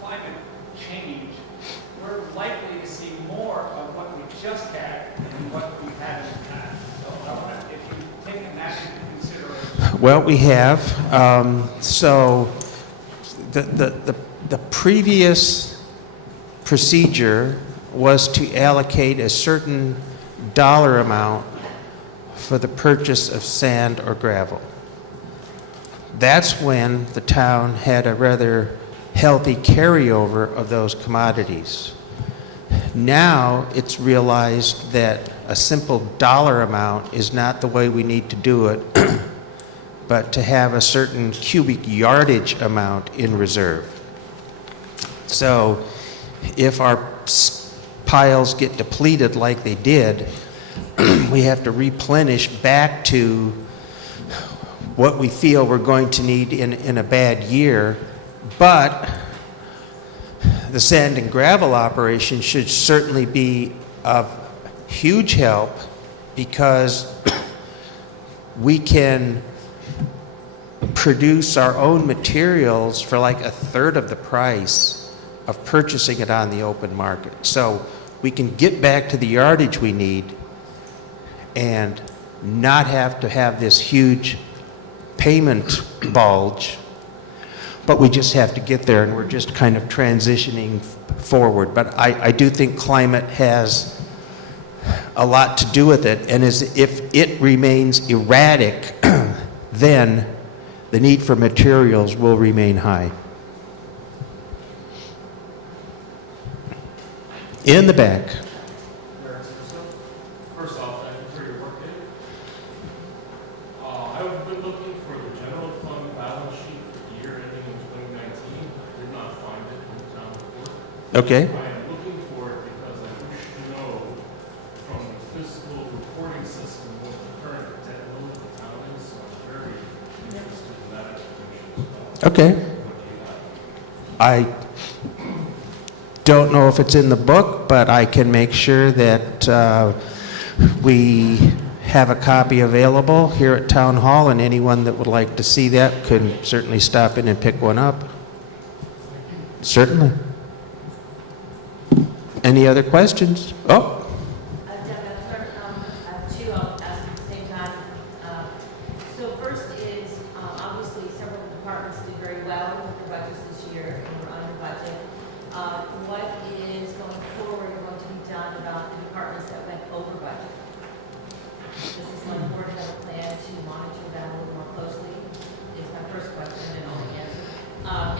climate change, we're likely to see more of what we just had than what we've had in the past. So I wonder if you've taken that into consideration. Well, we have. So the previous procedure was to allocate a certain dollar amount for the purchase of sand or gravel. That's when the town had a rather healthy carryover of those commodities. Now it's realized that a simple dollar amount is not the way we need to do it, but to have a certain cubic yardage amount in reserve. So if our piles get depleted like they did, we have to replenish back to what we feel we're going to need in a bad year. But the sand and gravel operation should certainly be of huge help, because we can produce our own materials for like a third of the price of purchasing it on the open market. So we can get back to the yardage we need and not have to have this huge payment bulge, but we just have to get there, and we're just kind of transitioning forward. But I do think climate has a lot to do with it, and if it remains erratic, then the need for materials will remain high. In the back. First off, thank you for your work, Dave. I've been looking for the general fund balance sheet for the year ending in 2019. I did not find it in the town report. Okay. I am looking for it because I wish to know from the fiscal reporting system what the current debt load of the town is. So I'm very interested in that information as well. Okay. What do you have? I don't know if it's in the book, but I can make sure that we have a copy available here at Town Hall, and anyone that would like to see that could certainly stop in and pick one up. Certainly. Any other questions? Oh, Two, I'll ask at the same time. So first is, obviously several departments did very well with their budgets this year and were under budget. What is going forward going to be done about the departments that went over budget? Does the select board have a plan to monitor that a little more closely? Is my first question, and I'll answer.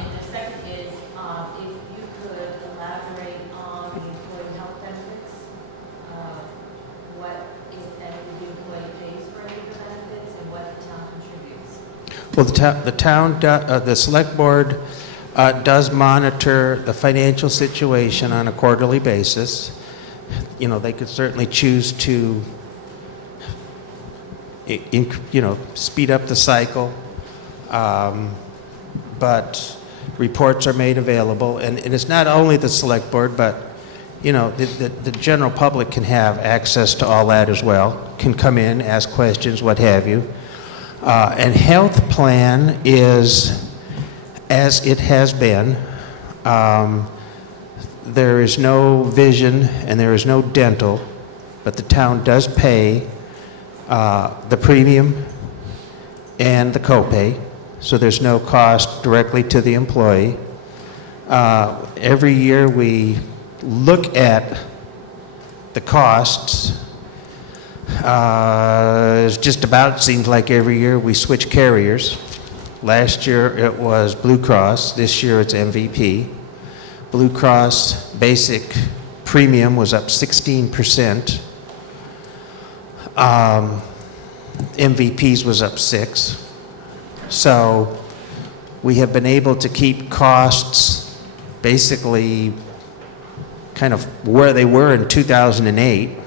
And the second is, if you could elaborate on the employee health benefits, what, if any, the employee pays for any of the benefits, and what the town contributes? well, the select board does monitor the financial situation on a quarterly basis. You know, they could certainly choose to, speed up the cycle, but reports are made available, and it's not only the select board, but the general public can have access to all that as well, can come in, ask questions, what have you. And health plan is, as it has been, there is no vision and there is no dental, but the town does pay the premium and the copay, so there's no cost directly to the employee. Every year we look at the costs. It just about seems like every year we switch carriers. Last year it was Blue Cross. This year it's MVP. Blue Cross basic premium was up 16%. MVP's was up 6%. So we have been able to keep costs basically kind of where they were in 2008.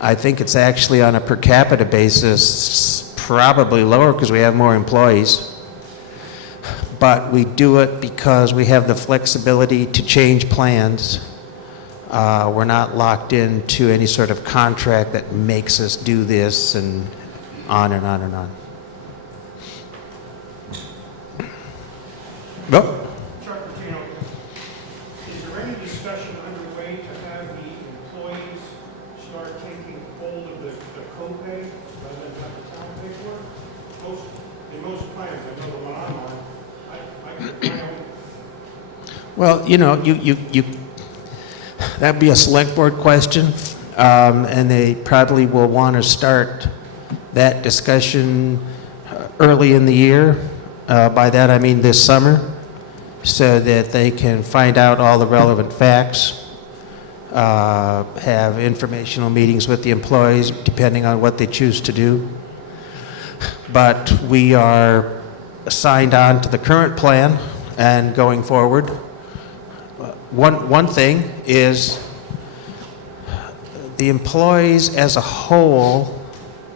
I think it's actually on a per capita basis probably lower because we have more employees. But we do it because we have the flexibility to change plans. We're not locked into any sort of contract that makes us do this and on and on and on. Well, Chuck Patino, is there any discussion underway to have the employees start taking hold of the copay rather than have the town pay for it? In most plans, I know the one I'm on, I get my own. well, you know, that'd be a select board question, and they probably will want to start that discussion early in the year. By that I mean this summer, so that they can find out all the relevant facts, have informational meetings with the employees, depending on what they choose to do. But we are signed on to the current plan and going forward. One thing is the employees as a whole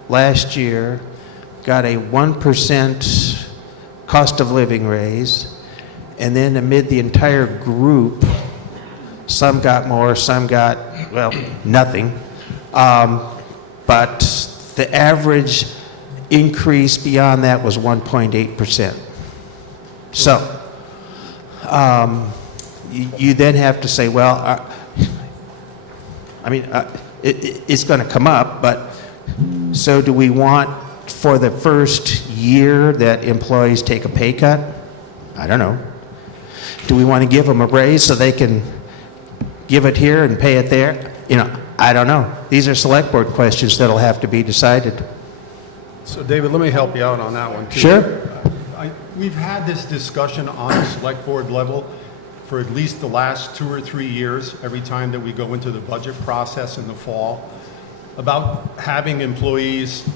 last year got a 1% cost of living raise, and then amid the entire group, some got more, some got, well, nothing. But the average increase beyond that was 1.8%. So, you then have to say, well, it's going to come up, but so do we want for the first year that employees take a pay cut? I don't know. Do we want to give them a raise so they can give it here and pay it there? You know, I don't know. These are select board questions that'll have to be decided. So David, let me help you out on that one too. Sure. We've had this discussion on the select board level for at least the last 2 or 3 years, every time that we go into the budget process in the fall, about having employees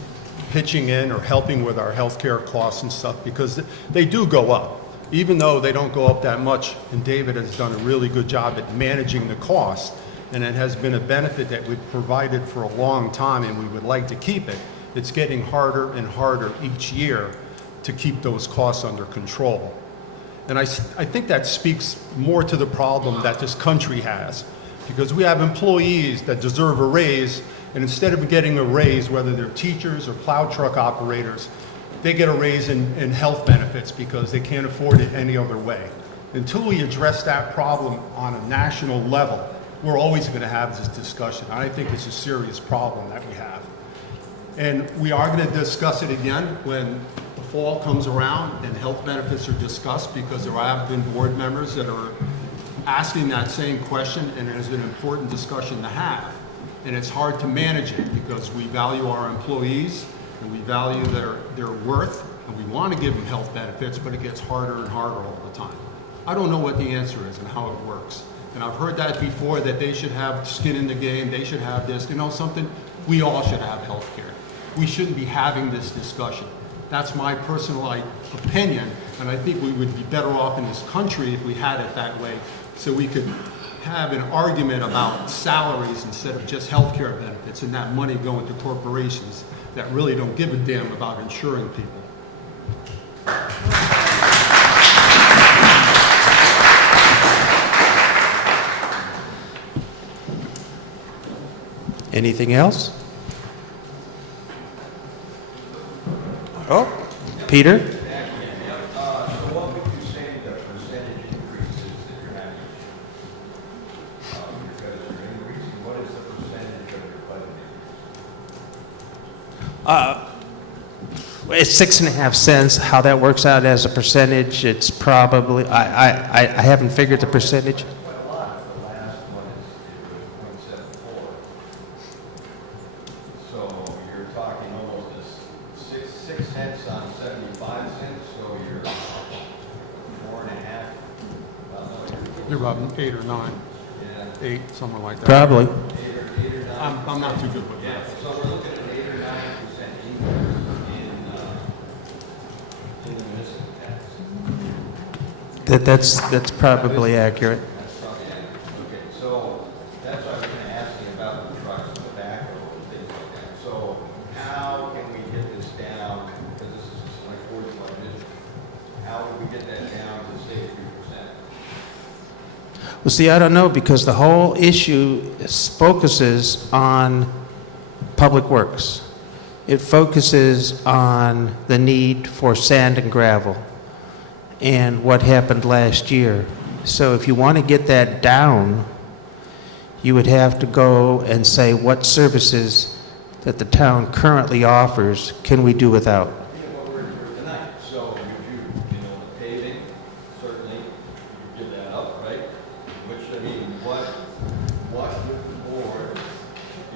pitching in or helping with our healthcare costs and stuff, because they do go up. Even though they don't go up that much, and David has done a really good job at managing the cost, and it has been a benefit that we've provided for a long time, and we would like to keep it. It's getting harder and harder each year to keep those costs under control. And I think that speaks more to the problem that this country has, because we have employees that deserve a raise, and instead of getting a raise, whether they're teachers or plow truck operators, they get a raise in health benefits because they can't afford it any other way. Until we address that problem on a national level, we're always going to have this discussion. I think it's a serious problem that we have. And we are going to discuss it again when the fall comes around and health benefits are discussed, because there have been board members that are asking that same question, and it is an important discussion to have. And it's hard to manage it because we value our employees and we value their worth, and we want to give them health benefits, but it gets harder and harder all the time. I don't know what the answer is and how it works. And I've heard that before, that they should have skin in the game, they should have this. You know something? We all should have health care. We shouldn't be having this discussion. That's my personal opinion, and I think we would be better off in this country if we had it that way, so we could have an argument about salaries instead of just health care benefits, and that money going to corporations that really don't give a damn about insuring people. Anything else? Oh, Peter? So what would you say the percentage increases that you're having? Because you're increasing, what is the percentage of your budget? It's 6.5 cents. How that works out as a percentage, it's probably, I haven't figured the percentage. Quite a lot. The last one was 0.74. So you're talking almost a 6 cents on 75 cents, so you're 4.5. You're about 8 or 9, Yeah. 8, somewhere like that. Probably. 8 or 9. I'm not too good with Yeah, that. so we're looking at 8 or 9% increase in the municipal tax. That's probably accurate. That's probably it. Okay, so Well, see, I don't know, because the whole issue focuses on public works. It focuses on the need for sand and gravel and what happened last year. So if you want to get that down, you would have to go and say what services that the town currently offers can we do without. You know what we're here tonight, so you know, the paving, certainly, you give that up, right? Which, I mean, what with the board,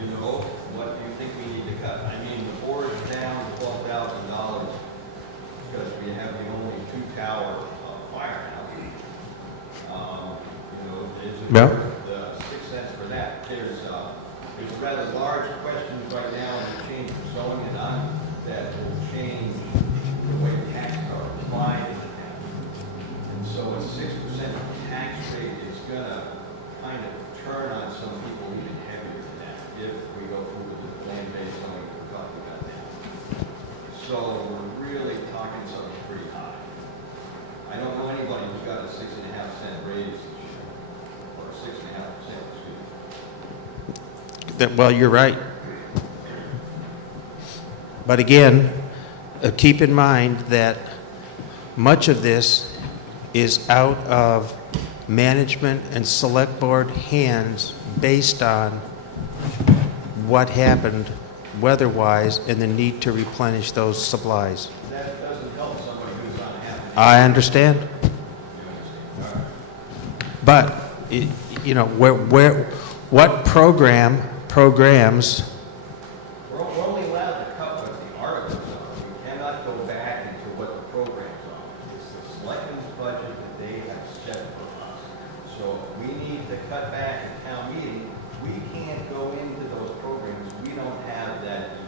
you know, what do you think we need to cut? I mean, the board is down $12,000 because we have the only two-tower firehouse. You know, is it Yeah. worth the 6 cents for that? There's a rather large question right now in the change of zoning and on that will change the way taxes are applied in the town. And so a 6% tax rate is gonna kind of turn on some people even heavier than that if we go through with the land-based zoning we're talking about now. So we're really talking something pretty high. I don't know anybody who's got a 6.5 cent raise this year, or 6.5%, excuse me. Well, you're right. But again, keep in mind that much of this is out of management and select board hands based on what happened weather-wise and the need to replenish those supplies. That doesn't help somebody who's on half. I understand. But, you know, what programs, We're only allowed to cut what the articles are. We cannot go back into what the programs are. It's the selectmen's budget that they have set for us. So if we need to cut back at town meeting, we can't go into those programs. We don't have that.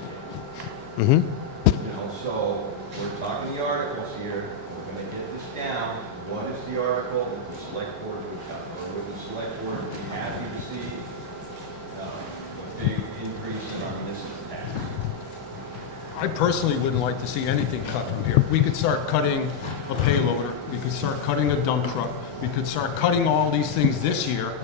mhm. You know, so we're talking the articles here. We're gonna get this down. What is the article that the select board would cut? Or would the select board be happy to see a big increase in our municipal tax? I personally wouldn't like to see anything cut from here. We could start cutting a payloader, we could start cutting a dump truck, we could start cutting all these things this year,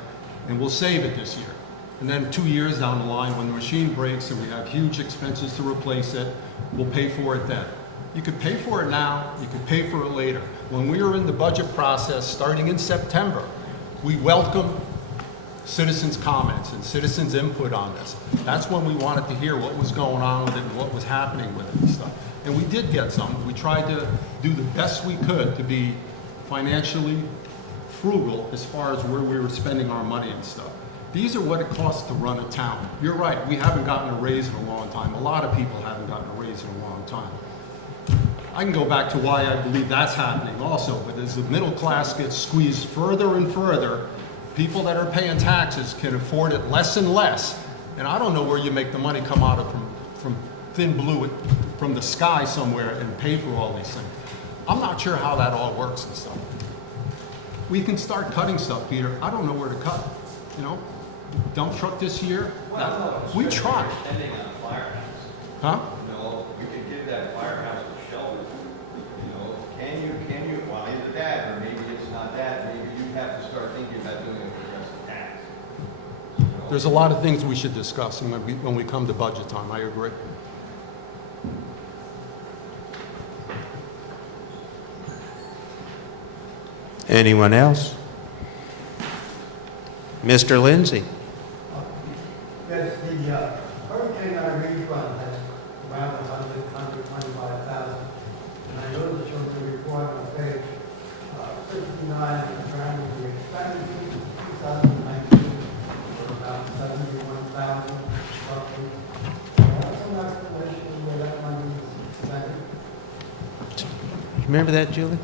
and we'll save it this year. And then 2 years down the line, when the machine breaks and we have huge expenses to replace it, we'll pay for it then. You could pay for it now, you could pay for it later. When we were in the budget process, starting in September, we welcomed citizens' comments and citizens' input on this. That's when we wanted to hear what was going on with it and what was happening with it and stuff. And we did get some. We tried to do the best we could to be financially frugal as far as where we were spending our money and stuff. These are what it costs to run a town. You're right, we haven't gotten a raise in a long time. A lot of people haven't gotten a raise in a long time. I can go back to why I believe that's happening also, but as the middle class gets squeezed further and further, people that are paying taxes can afford it less and less. And I don't know where you make the money come out of from thin blue, from the sky somewhere and pay for all these things. I'm not sure how that all works and stuff. We can start cutting stuff, Peter. I don't know where to cut, you know? Dump truck this year? We tried. Spending on a firehouse. Huh? You know, we could give that firehouse a shelter. You know, can you, well, either that, or maybe it's not that, maybe you have to start thinking about doing it for just a tax. You know? There's a lot of things we should discuss when we come to budget time. I agree. Anyone else? Mr. Lindsay? Yes, the Hurricane Irene fund has around 125,000. And I know that you're going to report on page 59, trying to be expended 2019 for about 71,000 roughly. Have some explanation where that money is spent? Remember that, Julie?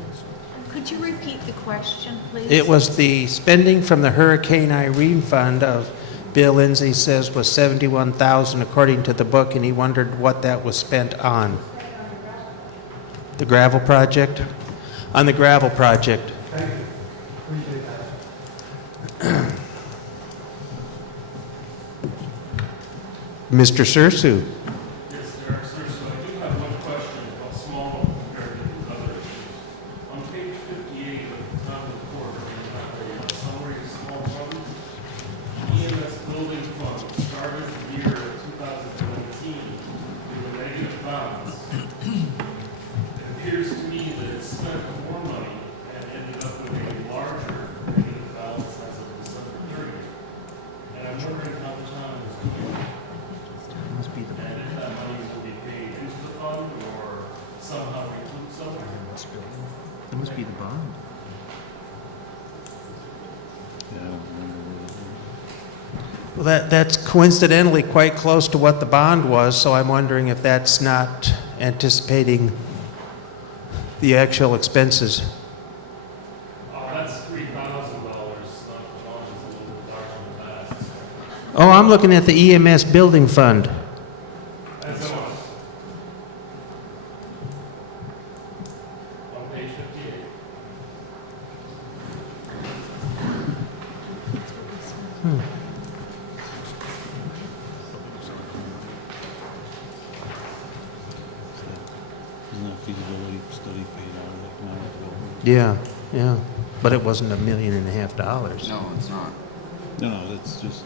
Could you repeat the question, please? It was the spending from the Hurricane Irene fund of, Bill Lindsay says, was 71,000 according to the book, and he wondered what that was spent on. The gravel project? On the gravel project. Thank you. Appreciate that. Mr. Sursu? Yes, Eric, sir, so I do have one question, a small one compared to the other issues. On page 58 of the top of the report, summary of small bonds. It appears to me that it spent more money and ended up with a larger negative balance as of December 30th. And I'm wondering how the town is doing. And if that money will be paid into the fund or somehow recouped somewhere. That must be the bond. Well, that's coincidentally quite close to what the bond was, so I'm wondering if that's not anticipating the actual expenses. Oh, that's $3,000, not the bond is a little bit larger than that. Oh, I'm looking at the EMS building fund. That's on page 58. Isn't that feasibility study paid out of economic development? Yeah, yeah, but it wasn't $1.5 million. No, it's not. No, that's just,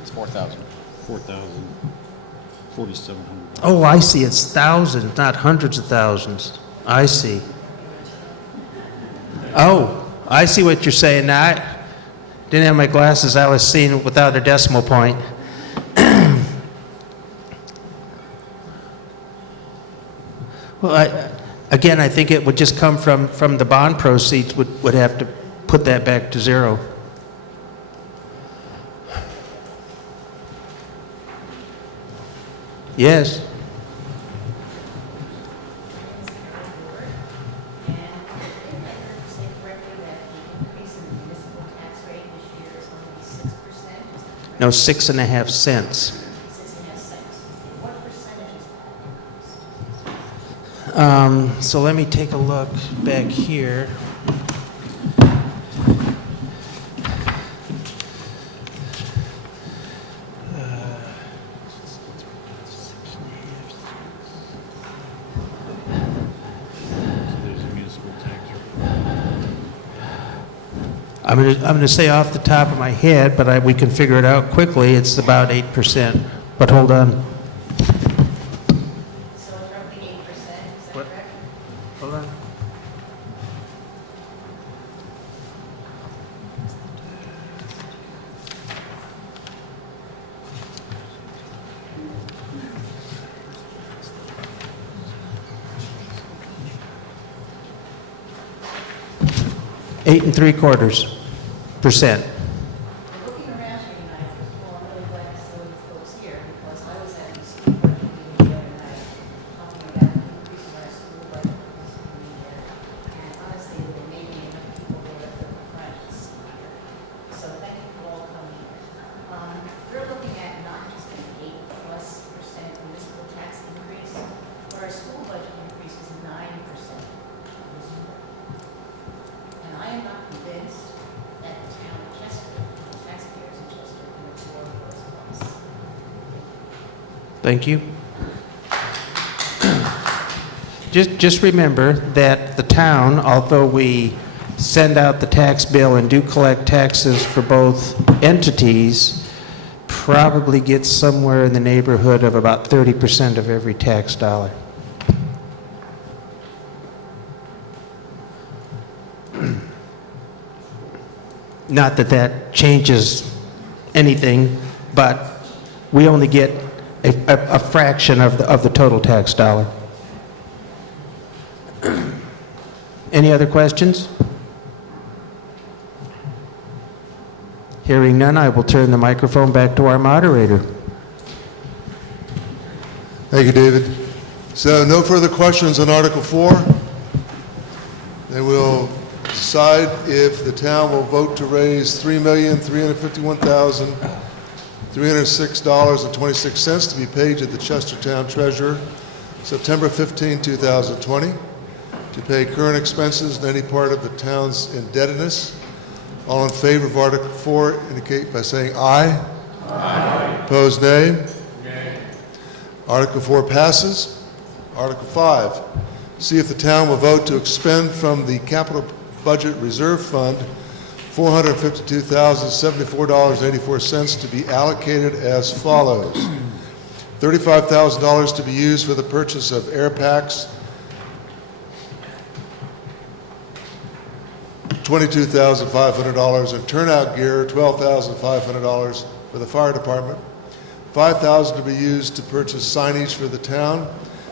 It's 4,000. 4,700. Oh, I see, it's thousands, not hundreds of thousands. I see. Oh, I see what you're saying now. I didn't have my glasses, I was seeing it without a decimal point. Well, again, I think it would just come from the bond proceeds, would have to put that back to zero. Yes. And if I understand correctly, that the increase in the municipal tax rate this year is going to be 6%? No, 6.5 cents. 6.5 cents. What percentage is that? So let me take a look back here. There's a municipal tax rate. I'm going to say off the top of my head, but we can figure it out quickly. It's about 8%. But hold on. So it's roughly 8%, is that What? correct? Hold on. Eight and 3/4%. Looking around here tonight, first of all, I'm really glad to see these folks here, because I was at the school board meeting the other night, talking about the increase in our school budget for this coming year. And honestly, there were maybe enough people there at the front to see here. So thank you for all coming here. We're looking at not just an 8+% municipal tax increase, but our school budget increase is 9% this year. And I am not convinced that the town of Chester, the taxpayers in Chester, can afford those costs. Thank you. Just remember that the town, although we send out the tax bill and do collect taxes for both entities, probably gets somewhere in the neighborhood of about 30% of every tax dollar. Not that that changes anything, but we only get a fraction of the total tax dollar. Any other questions? Hearing none, I will turn the microphone back to our moderator. Thank you, David. So no further questions on Article 4. Then we'll decide if the town will vote to raise $3,351,306.26 to be paid to the Chestertown Treasurer September 15, 2020, to pay current expenses and any part of the town's indebtedness. All in favor of Article 4 indicate by saying aye. Aye. Opposed, nay. Nay. Article 4 passes. Article 5, see if the town will vote to expend from the Capital Budget Reserve Fund $452,074.84 to be allocated as follows. $35,000 to be used for the purchase of air packs, $22,500, and turnout gear, $12,500 for the fire department, $5,000 to be used to purchase signage for the town,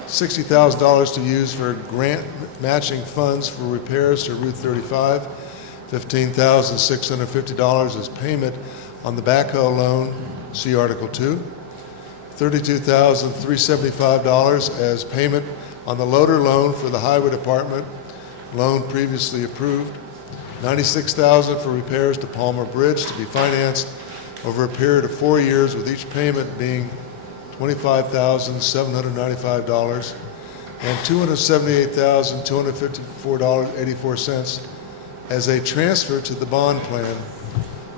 $60,000 to use for grant matching funds for repairs to Route 35, $15,650 as payment on the backhoe loan, see Article 2, $32,375 as payment on the loader loan for the highway department, loan previously approved, $96,000 for repairs to Palmer Bridge to be financed over a period of 4 years, with each payment being $25,795, and $278,254.84 as a transfer to the bond plan.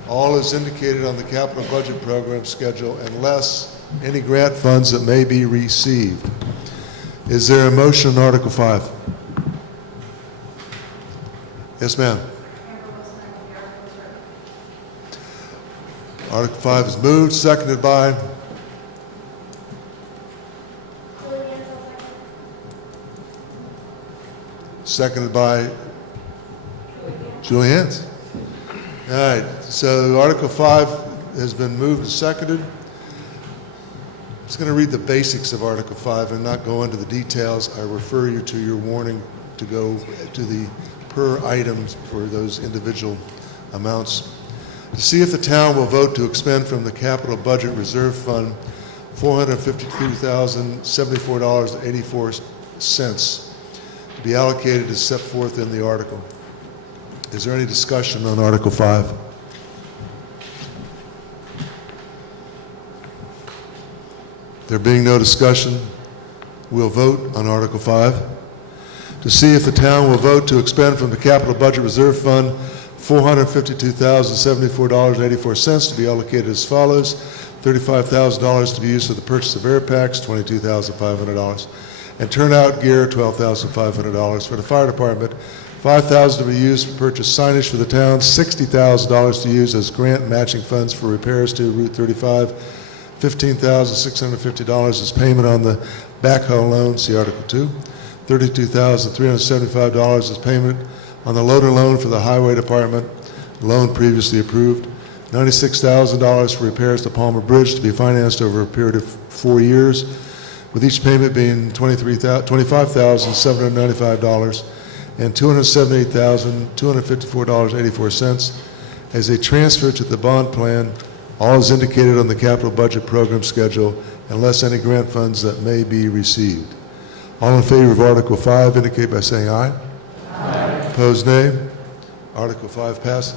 All is indicated on the capital budget program schedule unless any grant funds that may be received. Is there a motion on Article 5? Yes, ma'am. Article 5 is moved, seconded by Julie Hantz. All right, so Article 5 has been moved and seconded. I'm just going to read the basics of Article 5 and not go into the details. I refer you to your warning to go to the per items for those individual amounts. To see if the town will vote to expend from the Capital Budget Reserve Fund $452,074.84 to be allocated as set forth in the article. Is there any discussion on Article 5? There being no discussion, we'll vote on Article 5. To see if the town will vote to expend from the Capital Budget Reserve Fund $452,074.84 to be allocated as follows: $35,000 to be used for the purchase of air packs, $22,500, and turnout gear, $12,500. For the fire department, $5,000 to be used for purchase signage for the town, $60,000 to use as grant matching funds for repairs to Route 35, $15,650 as payment on the backhoe loan, see Article 2, $32,375 as payment on the loader loan for the highway department, loan previously approved, $96,000 for repairs to Palmer Bridge to be financed over a period of 4 years, with each payment being $25,795 and $278,254.84 as a transfer to the bond plan. All is indicated on the capital budget program schedule unless any grant funds that may be received. All in favor of Article 5 indicate by saying aye. Aye. Opposed, nay. Article 5 passes.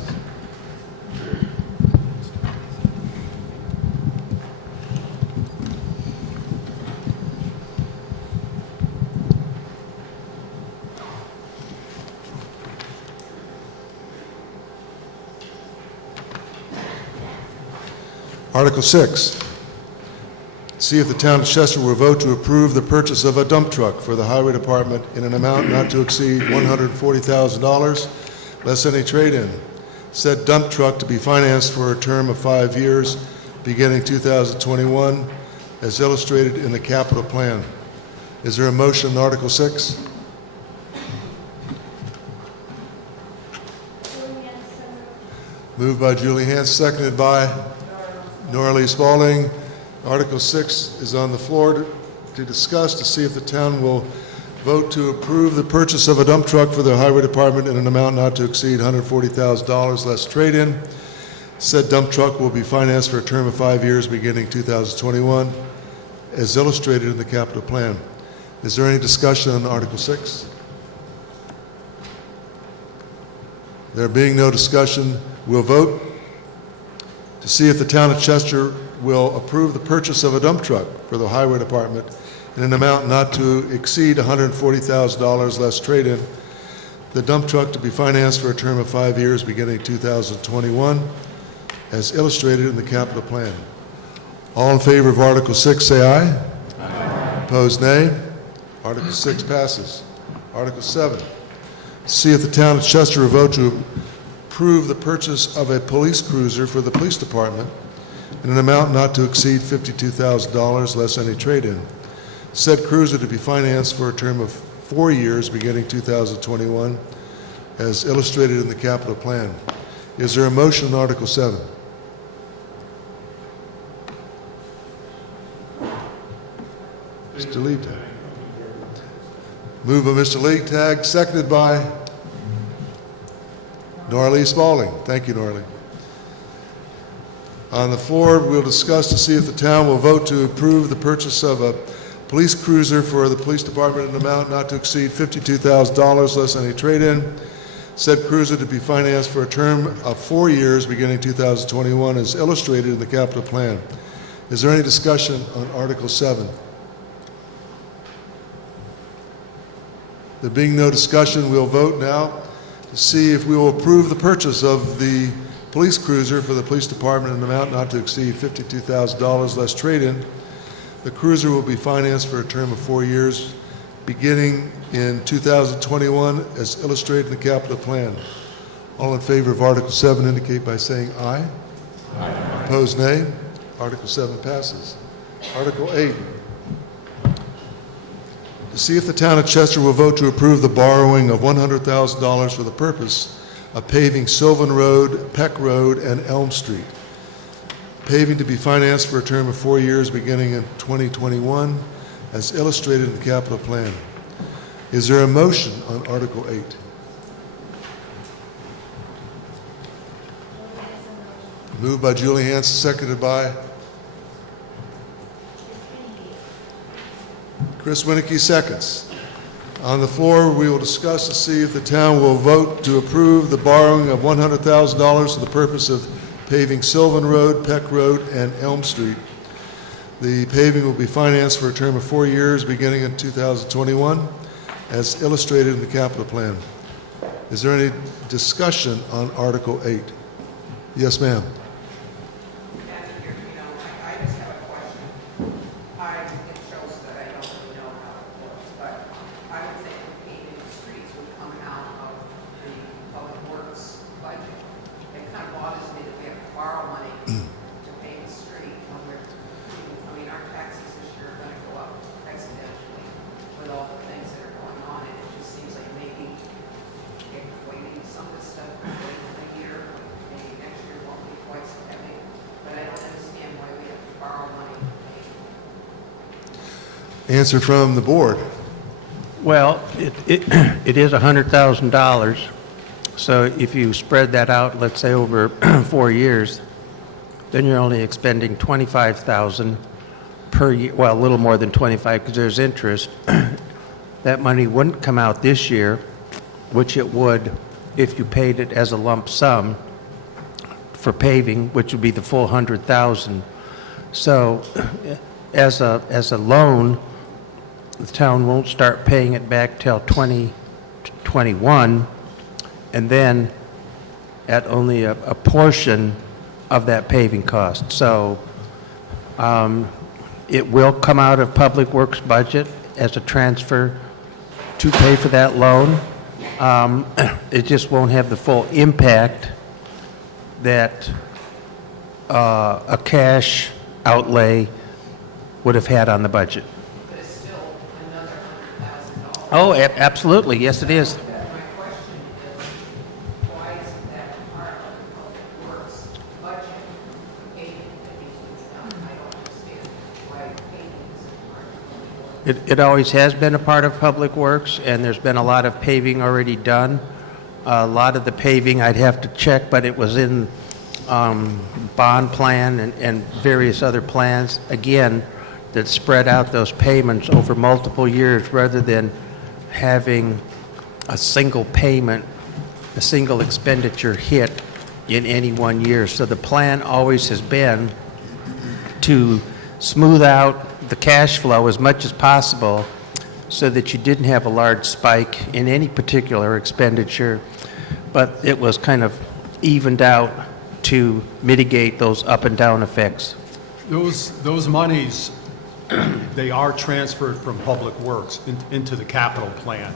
Article 6, see if the town of Chester will vote to approve the purchase of a dump truck for the highway department in an amount not to exceed $140,000, less any trade-in. Said dump truck to be financed for a term of 5 years, beginning 2021, as illustrated in the capital plan. Is there a motion on Article 6? Moved by Julie Hantz, seconded by Nora Lee Spaulding. Article 6 is on the floor to discuss to see if the town will vote to approve the purchase of a dump truck for the highway department in an amount not to exceed $140,000 less trade-in. Said dump truck will be financed for a term of 5 years beginning 2021, as illustrated in the capital plan. Is there any discussion on Article 6? There being no discussion, we'll vote to see if the town of Chester will approve the purchase of a dump truck for the highway department in an amount not to exceed $140,000 less trade-in. The dump truck to be financed for a term of 5 years beginning 2021, as illustrated in the capital plan. All in favor of Article 6 say aye. Aye. Opposed, nay. Article 6 passes. Article 7, see if the town of Chester will vote to approve the purchase of a police cruiser for the police department in an amount not to exceed $52,000 less any trade-in. Said cruiser to be financed for a term of 4 years beginning 2021, as illustrated in the capital plan. Is there a motion on Article 7? Mr. Leetag. Moved by Mr. Leetag, seconded by Norley Spaulding. Thank you, Norley. On the floor, we'll discuss to see if the town will vote to approve the purchase of a police cruiser for the police department in an amount not to exceed $52,000 less any trade-in. Said cruiser to be financed for a term of 4 years beginning 2021 as illustrated in the capital plan. Is there any discussion on Article 7? There being no discussion, we'll vote now to see if we will approve the purchase of the police cruiser for the police department in an amount not to exceed $52,000 less trade-in. The cruiser will be financed for a term of 4 years, beginning in 2021, as illustrated in the capital plan. All in favor of Article 7 indicate by saying aye. Aye. Opposed, nay. Article 7 passes. Article 8. To see if the town of Chester will vote to approve the borrowing of $100,000 for the purpose of paving Sylvan Road, Peck Road, and Elm Street. Paving to be financed for a term of 4 years beginning in 2021, as illustrated in the capital plan. Is there a motion on Article 8? Moved by Julie Hanson, seconded by Chris Winnicke, seconds. On the floor, we will discuss to see if the town will vote to approve the borrowing of $100,000 for the purpose of paving Sylvan Road, Peck Road, and Elm Street. The paving will be financed for a term of 4 years beginning in 2021, as illustrated in the capital plan. Is there any discussion on Article 8? Yes, ma'am. I just have a question. It shows that I don't really know how it works, but I would think paving the streets would come out of the public works budget. It kind of bothers me that we have to borrow money to pave the street when we're, I mean, our taxes this year are going to go up exponentially with all the things that are going on, and it just seems like maybe waiting some of this stuff for a year, maybe next year won't be quite so heavy, but I don't understand why we have to borrow money to pay. Answer from the board. Well, it is $100,000. So if you spread that out, let's say over 4 years, then you're only expending $25,000 per year. Well, a little more than 25 because there's interest. That money wouldn't come out this year, which it would if you paid it as a lump sum for paving, which would be the full $100,000. So, as a loan, the town won't start paying it back till 2021, and then at only a portion of that paving cost. So, it will come out of Public Works budget as a transfer to pay for that loan. It just won't have the full impact that a cash outlay would have had on the budget. But it's still another $100,000. Oh, absolutely, yes it is. My question is, why isn't that part of the public works budget? Paving that needs to be done. I don't understand why paving isn't part of the public works. It always has been a part of Public Works, and there's been a lot of paving already done. A lot of the paving, I'd have to check, but it was in bond plan and various other plans, again, that spread out those payments over multiple years rather than having a single payment, a single expenditure hit in any 1 year. So the plan always has been to smooth out the cash flow as much as possible so that you didn't have a large spike in any particular expenditure, but it was kind of evened out to mitigate those up and down effects. Those monies, they are transferred from Public Works into the capital plan.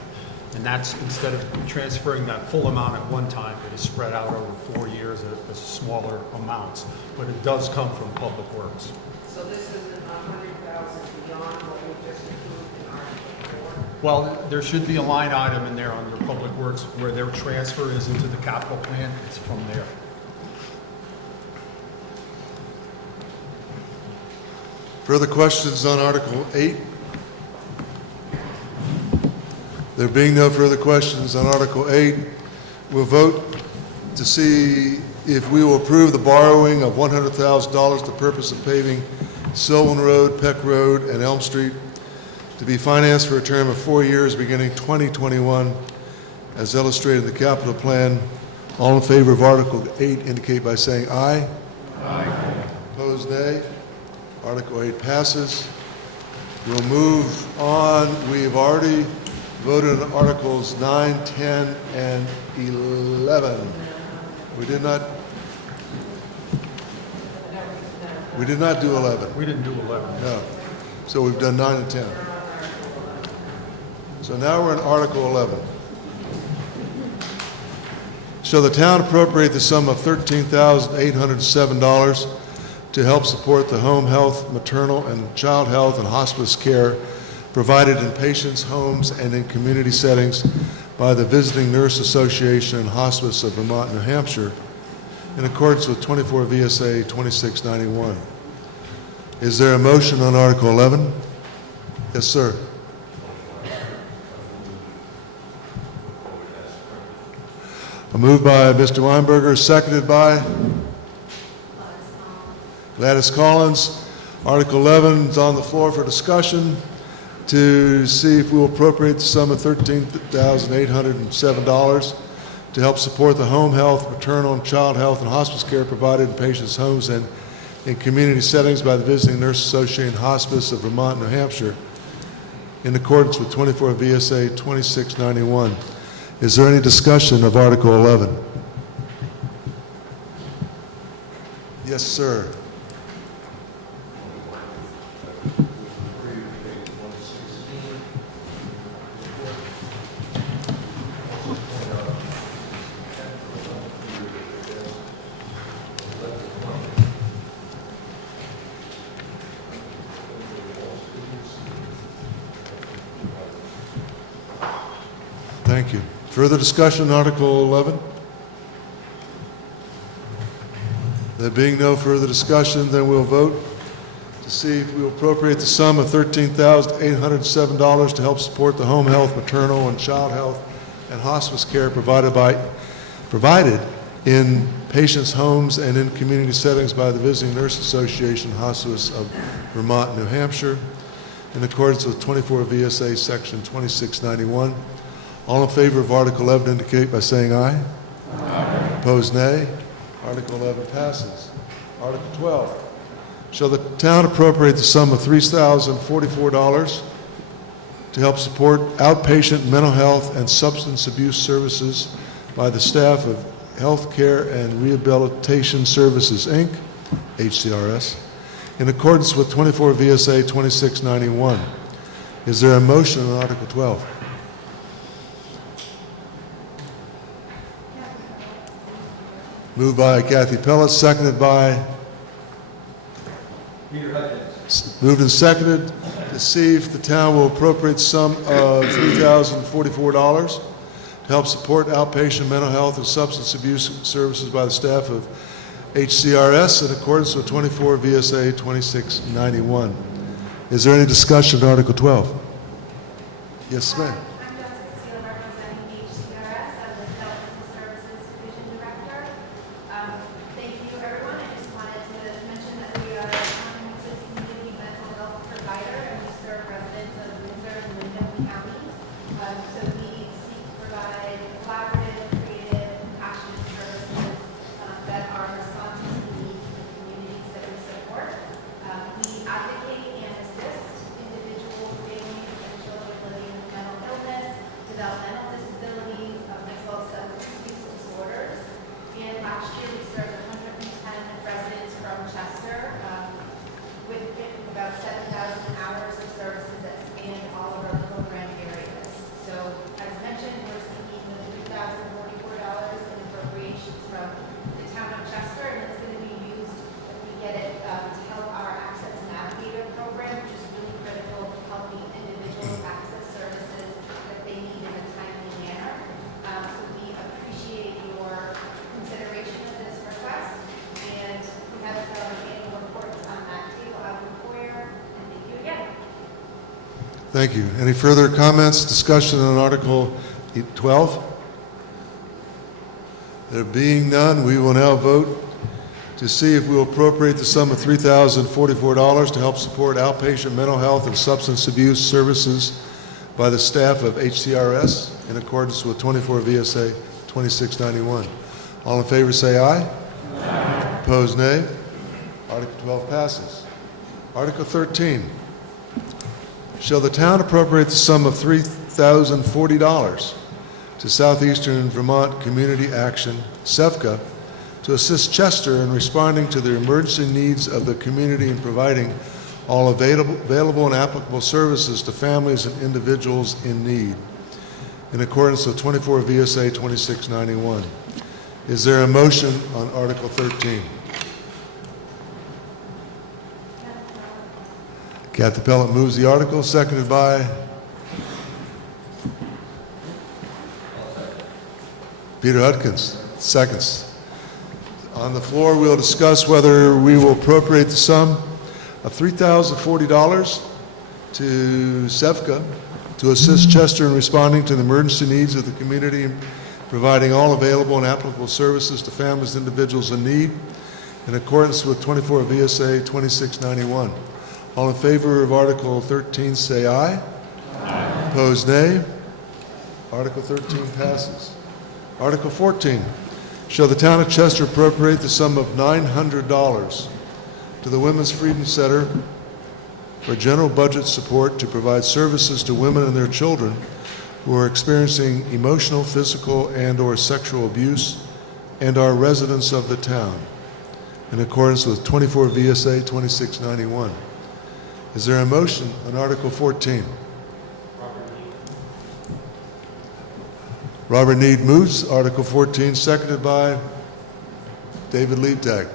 And that's, instead of transferring that full amount at one time, it is spread out over 4 years as smaller amounts. But it does come from Public Works. So this is $100,000 beyond what we just approved in Article 4? Well, there should be a line item in there under Public Works where their transfer is into the capital plan. It's from there. Further questions on Article 8? There being no further questions on Article 8, we'll vote to see if we will approve the borrowing of $100,000 for the purpose of paving Sylvan Road, Peck Road, and Elm Street to be financed for a term of 4 years beginning 2021, as illustrated in the capital plan. All in favor of Article 8 indicate by saying aye. Aye. Opposed, nay. Article 8 passes. We'll move on. We've already voted on Articles 9, 10, and 11. We did not do 11. We didn't do 11. No. So we've done 9 and 10. So now we're in Article 11. Shall the town appropriate the sum of $13,807 to help support the home health, maternal and child health and hospice care provided in patients' homes and in community settings by the Visiting Nurse Association and Hospice of Vermont, New Hampshire, in accordance with 24 VSA 2691. Is there a motion on Article 11? Yes, sir. A move by Mr. Weinberger, seconded by Gladys Collins. Article 11 is on the floor for discussion to see if we will appropriate the sum of $13,807 to help support the home health, maternal and child health and hospice care provided in patients' homes and in community settings by the Visiting Nurse Association and Hospice of Vermont, New Hampshire, in accordance with 24 VSA 2691. Is there any discussion of Article 11? Yes, sir. Thank you. Further discussion on Article 11? There being no further discussion, then we'll vote to see if we will appropriate the sum of $13,807 to help support the home health, maternal and child health and hospice care provided in patients' homes and in community settings by the Visiting Nurse Association Hospice of Vermont, New Hampshire, in accordance with 24 VSA Section 2691. All in favor of Article 11 indicate by saying aye. Aye. Opposed, nay. Article 11 passes. Article 12. Shall the town appropriate the sum of $3,044 to help support outpatient mental health and substance abuse services by the staff of Healthcare and Rehabilitation Services, Inc., HCRS, in accordance with 24 VSA 2691. Is there a motion on Article 12? Moved by Kathy Pellet, seconded by? Peter Hutchins. Moved and seconded to see if the town will appropriate the sum of $3,044 to help support outpatient mental health and substance abuse services by the staff of HCRS in accordance with 24 VSA 2691. Is there any discussion on Article 12? Yes, ma'am. I'm Jessica Steele, representing HCRS as the Health Services Division Director. Thank you, everyone. I just wanted to mention that we are a comprehensive community mental health provider, and we serve residents of Windsor and Windham County. So we seek to provide collaborative, creative, compassionate services that are responsive to the needs of the communities that we support. We advocate and assist individuals, families, and children living with mental illness Thank you. Any further comments, discussion on Article 12? There being none, we will now vote to see if we will appropriate the sum of $3,044 to help support outpatient mental health and substance abuse services by the staff of HCRS in accordance with 24 VSA 2691. All in favor say aye. Aye. Opposed, nay. Article 12 passes. Article 13. Shall the town appropriate the sum of $3,040 to Southeastern Vermont Community Action, SEVCA, to assist Chester in responding to the emergency needs of the community and providing all available and applicable services to families and individuals in need, in accordance with 24 VSA 2691. Is there a motion on Article 13? Kathy Pellet moves the article, seconded by Peter Hudkins, seconds. On the floor, we'll discuss whether we will appropriate the sum of $3,040 to SEVCA to assist Chester in responding to the emergency needs of the community and providing all available and applicable services to families and individuals in need in accordance with 24 VSA 2691. All in favor of Article 13 say aye. Aye. Opposed, nay. Article 13 passes. Article 14. Shall the town of Chester appropriate the sum of $900 to the Women's Freedom Center for general budget support to provide services to women and their children who are experiencing emotional, physical, and/or sexual abuse and are residents of the town, in accordance with 24 VSA 2691. Is there a motion on Article 14? Robert Need moves Article 14, seconded by David Leibtag.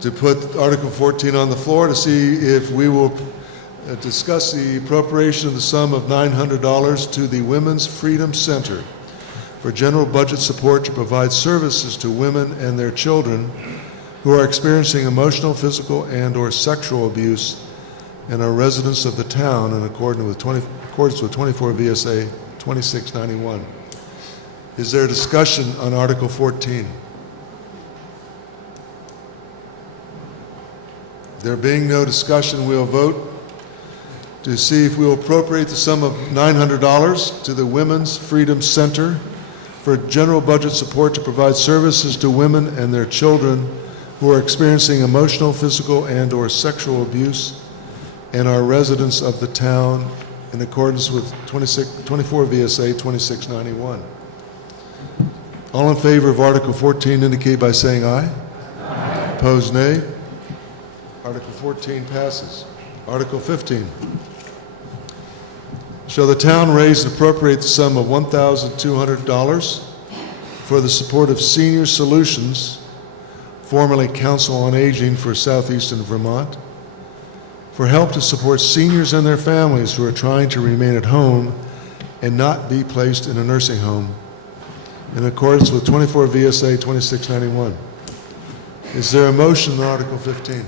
To put Article 14 on the floor to see if we will discuss the appropriation of the sum of $900 to the Women's Freedom Center for general budget support to provide services to women and their children who are experiencing emotional, physical, and/or sexual abuse and are residents of the town in accordance with 24 VSA 2691. Is there discussion on Article 14? There being no discussion, we'll vote to see if we will appropriate the sum of $900 to the Women's Freedom Center for general budget support to provide services to women and their children who are experiencing emotional, physical, and/or sexual abuse and are residents of the town in accordance with 24 VSA 2691. All in favor of Article 14 indicate by saying aye. Aye. Opposed, nay. Article 14 passes. Article 15. Shall the town raise and appropriate the sum of $1,200 for the support of Senior Solutions, formerly Council on Aging for Southeastern Vermont, for help to support seniors and their families who are trying to remain at home and not be placed in a nursing home, in accordance with 24 VSA 2691. Is there a motion on Article 15?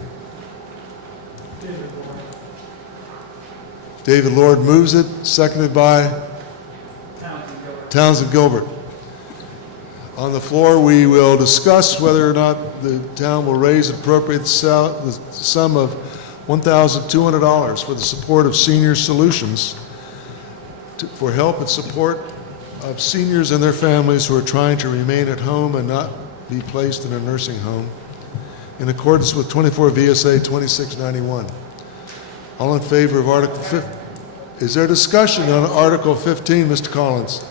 David Lord moves it, seconded by Townsend Gilbert. On the floor, we will discuss whether or not the town will raise and appropriate the sum of $1,200 for the support of Senior Solutions for help and support of seniors and their families who are trying to remain at home and not be placed in a nursing home, in accordance with 24 VSA 2691. All in favor of Article 15? Is there discussion on Article 15, Mr. Collins?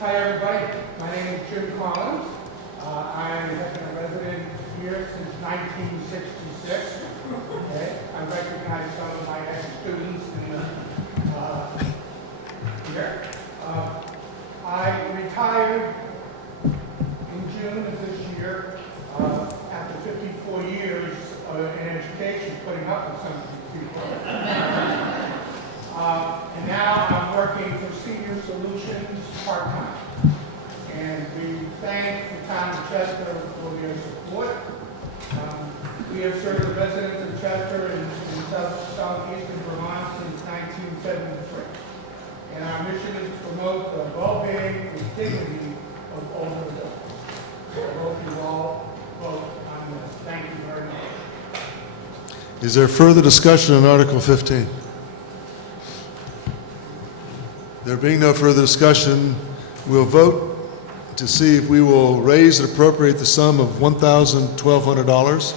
Hi, everybody. My name is Jim Collins. I have been a resident here since 1966. Okay. I recognize some of my ex-students in the here. I retired in June of this year after 54 years in education, putting up with some of these people. And now I'm working for Senior Solutions part-time. And we thank the town of Chester for their support. We have served the residents of Chester and southeastern Vermont since 19 1973. And our mission is to promote the well-being and dignity of older adults. I hope you all vote on this. Thank you very much. Is there further discussion on Article 15? There being no further discussion, we'll vote to see if we will raise and appropriate the sum of $1,200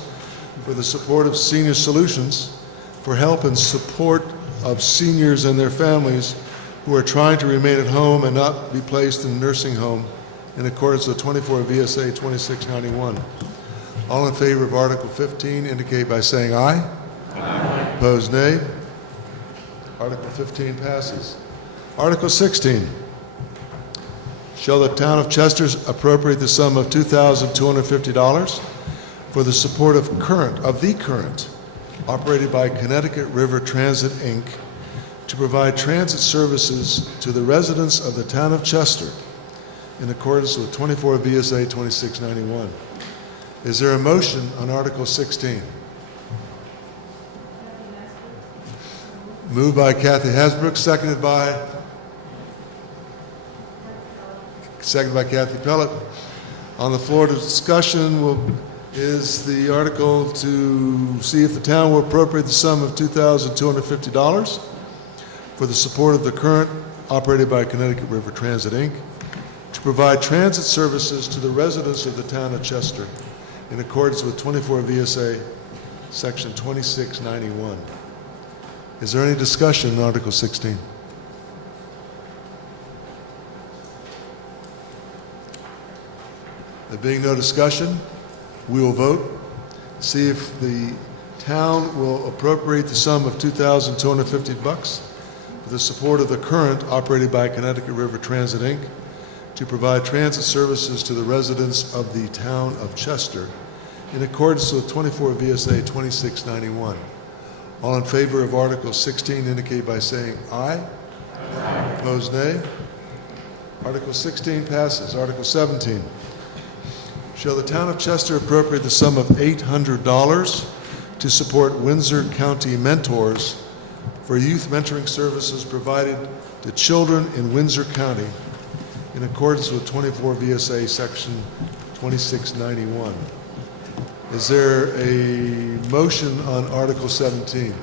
for the support of Senior Solutions for help and support of seniors and their families who are trying to remain at home and not be placed in a nursing home in accordance with 24 VSA 2691. All in favor of Article 15 indicate by saying aye. Aye. Opposed, nay. Article 15 passes. Article 16. Shall the town of Chester appropriate the sum of $2,250 for the support of the current, operated by Connecticut River Transit, Inc., to provide transit services to the residents of the town of Chester in accordance with 24 VSA 2691. Is there a motion on Article 16? Moved by Kathy Hasbrook, seconded by Kathy Pellet. On the floor to discussion is the article to see if the town will appropriate the sum of $2,250 for the support of the current, operated by Connecticut River Transit, Inc., to provide transit services to the residents of the town of Chester in accordance with 24 VSA Section 2691. Is there any discussion on Article 16? There being no discussion, we will vote. See if the town will appropriate the sum of $2,250 for the support of the current, operated by Connecticut River Transit, Inc., to provide transit services to the residents of the town of Chester in accordance with 24 VSA 2691. All in favor of Article 16 indicate by saying aye. Aye. Opposed, nay. Article 16 passes. Article 17. Shall the town of Chester appropriate the sum of $800 to support Windsor County Mentors for youth mentoring services provided to children in Windsor County in accordance with 24 VSA Section 2691? Is there a motion on Article 17?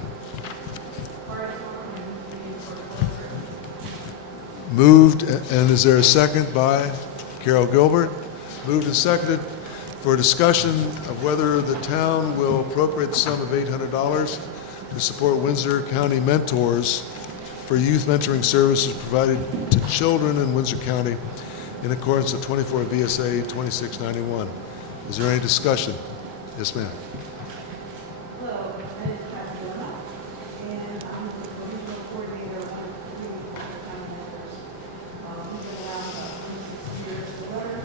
Moved, and is there a second by Carol Gilbert? Moved and seconded for discussion of whether the town will appropriate the sum of $800 to support Windsor County Mentors for youth mentoring services provided to children in Windsor County in accordance with 24 VSA 2691. Is there any discussion? Yes, ma'am. Hello, my name is Kathy Luna, and I'm the regional coordinator of the Community County Members. We've been around 26 years. The letter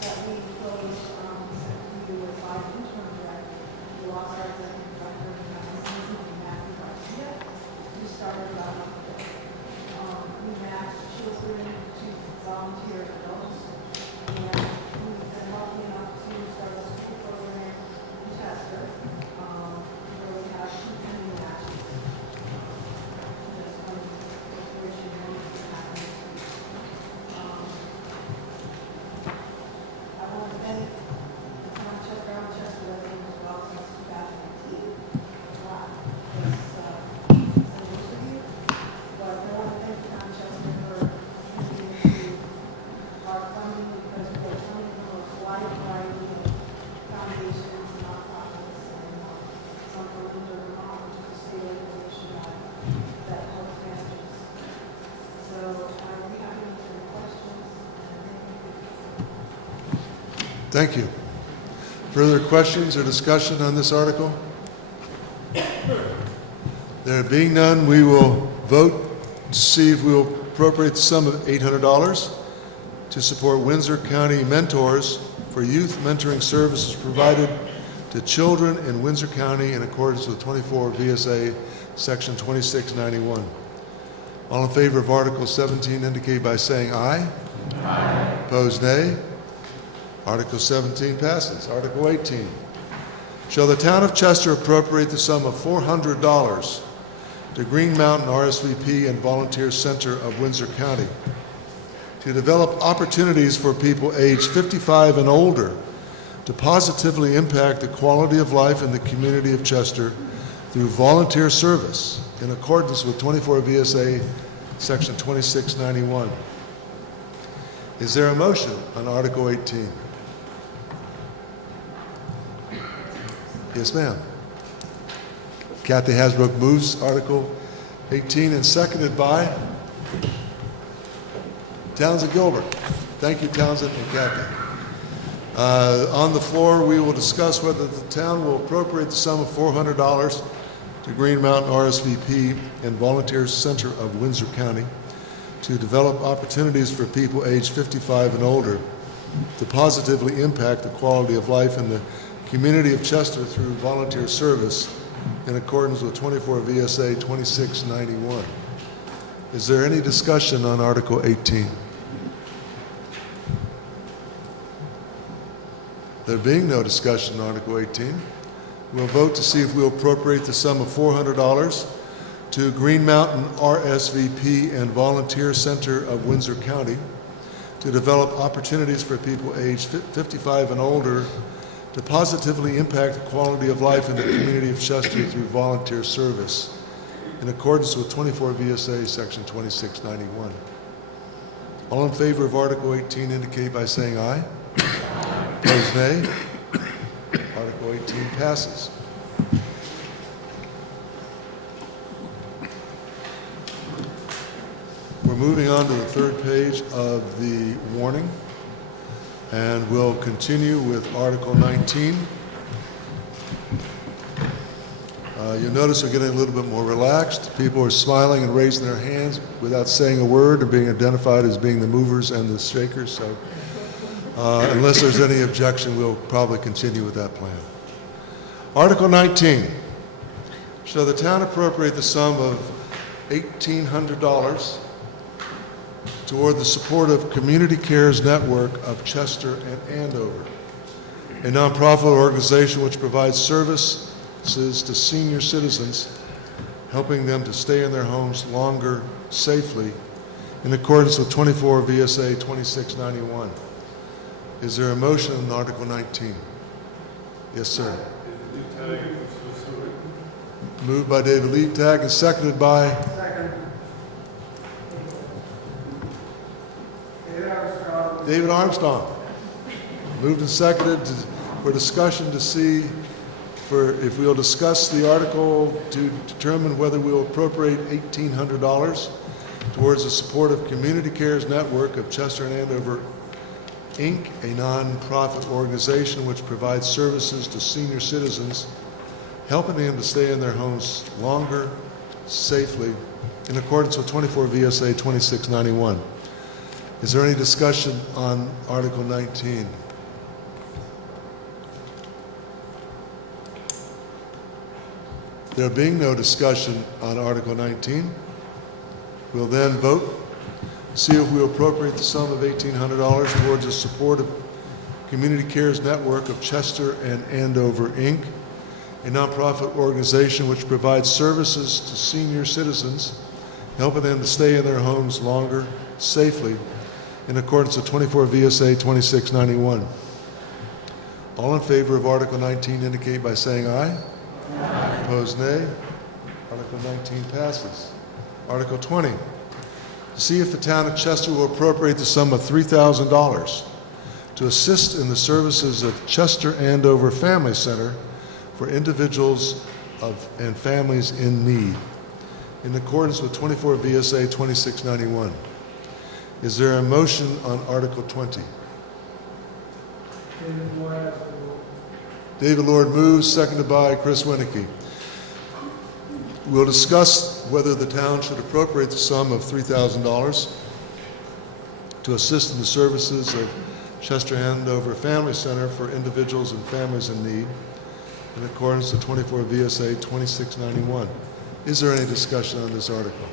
that we closed sent to you with 5 interim directors. We lost our executive director, Matthew Garcia, who started about a month ago. We matched children to volunteer adults, and we've been lucky enough to start a school program in Chester, where we have 2 pending matches. There's one corporation, one is happening. I want to thank the town of Chester residents as well since 2018. Wow, it's anniversary, but I want to thank the town of Chester for contributing to our funding because we get funding from a wide variety of foundations, nonprofits, and some from Vermont, which is a state organization that helps families. So I'd be happy to answer any questions. Thank you. Further questions or discussion on this article? There being none, we will vote to see if we will appropriate the sum of $800 to support Windsor County Mentors for youth mentoring services provided to children in Windsor County in accordance with 24 VSA Section 2691. All in favor of Article 17 indicate by saying aye. Aye. Opposed, nay. Article 17 passes. Article 18. Shall the town of Chester appropriate the sum of $400 to Green Mountain RSVP and Volunteer Center of Windsor County to develop opportunities for people aged 55 and older to positively impact the quality of life in the community of Chester through volunteer service in accordance with 24 VSA Section 2691. Is there a motion on Article 18? Yes, ma'am. Kathy Hasbrook moves Article 18 and seconded by Townsend Gilbert. Thank you, Townsend and Kathy. On the floor, we will discuss whether the town will appropriate the sum of $400 to Green Mountain RSVP and Volunteer Center of Windsor County to develop opportunities for people aged 55 and older to positively impact the quality of life in the community of Chester through volunteer service in accordance with 24 VSA 2691. Is there any discussion on Article 18? There being no discussion on Article 18, we'll vote to see if we'll appropriate the sum of $400 to Green Mountain RSVP and Volunteer Center of Windsor County to develop opportunities for people aged 55 and older to positively impact the quality of life in the community of Chester through volunteer service in accordance with 24 VSA Section 2691. All in favor of Article 18 indicate by saying aye. Opposed, nay. Article 18 passes. We're moving on to the third page of the warning, and we'll continue with Article 19. You'll notice we're getting a little bit more relaxed. People are smiling and raising their hands without saying a word or being identified as being the movers and the shakers. So unless there's any objection, we'll probably continue with that plan. Article 19. Shall the town appropriate the sum of $1,800 toward the support of Community Cares Network of Chester and Andover, a nonprofit organization which provides services to senior citizens, helping them to stay in their homes longer safely in accordance with 24 VSA 2691. Is there a motion on Article 19? Yes, sir. Moved by David Leibtag and seconded by David Armstrong. Moved and seconded for discussion to see if we'll discuss the article to determine whether we'll appropriate $1,800 towards the support of Community Cares Network of Chester and Andover, Inc., a nonprofit organization which provides services to senior citizens, helping them to stay in their homes longer, safely, in accordance with 24 VSA 2691. Is there any discussion on Article 19? There being no discussion on Article 19, we'll then vote to see if we appropriate the sum of $1,800 towards the support of Community Cares Network of Chester and Andover, Inc., a nonprofit organization which provides services to senior citizens, helping them to stay in their homes longer, safely, in accordance with 24 VSA 2691. All in favor of Article 19 indicate by saying aye. Aye. Opposed, nay. Article 19 passes. Article 20. To see if the town of Chester will appropriate the sum of $3,000 to assist in the services of Chester Andover Family Center for individuals and families in need, in accordance with 24 VSA 2691. Is there a motion on Article 20? David Lord moves, seconded by Chris Winicky. We'll discuss whether the town should appropriate the sum of $3,000 to assist in the services of Chester Andover Family Center for individuals and families in need, in accordance with 24 VSA 2691. Is there any discussion on this article?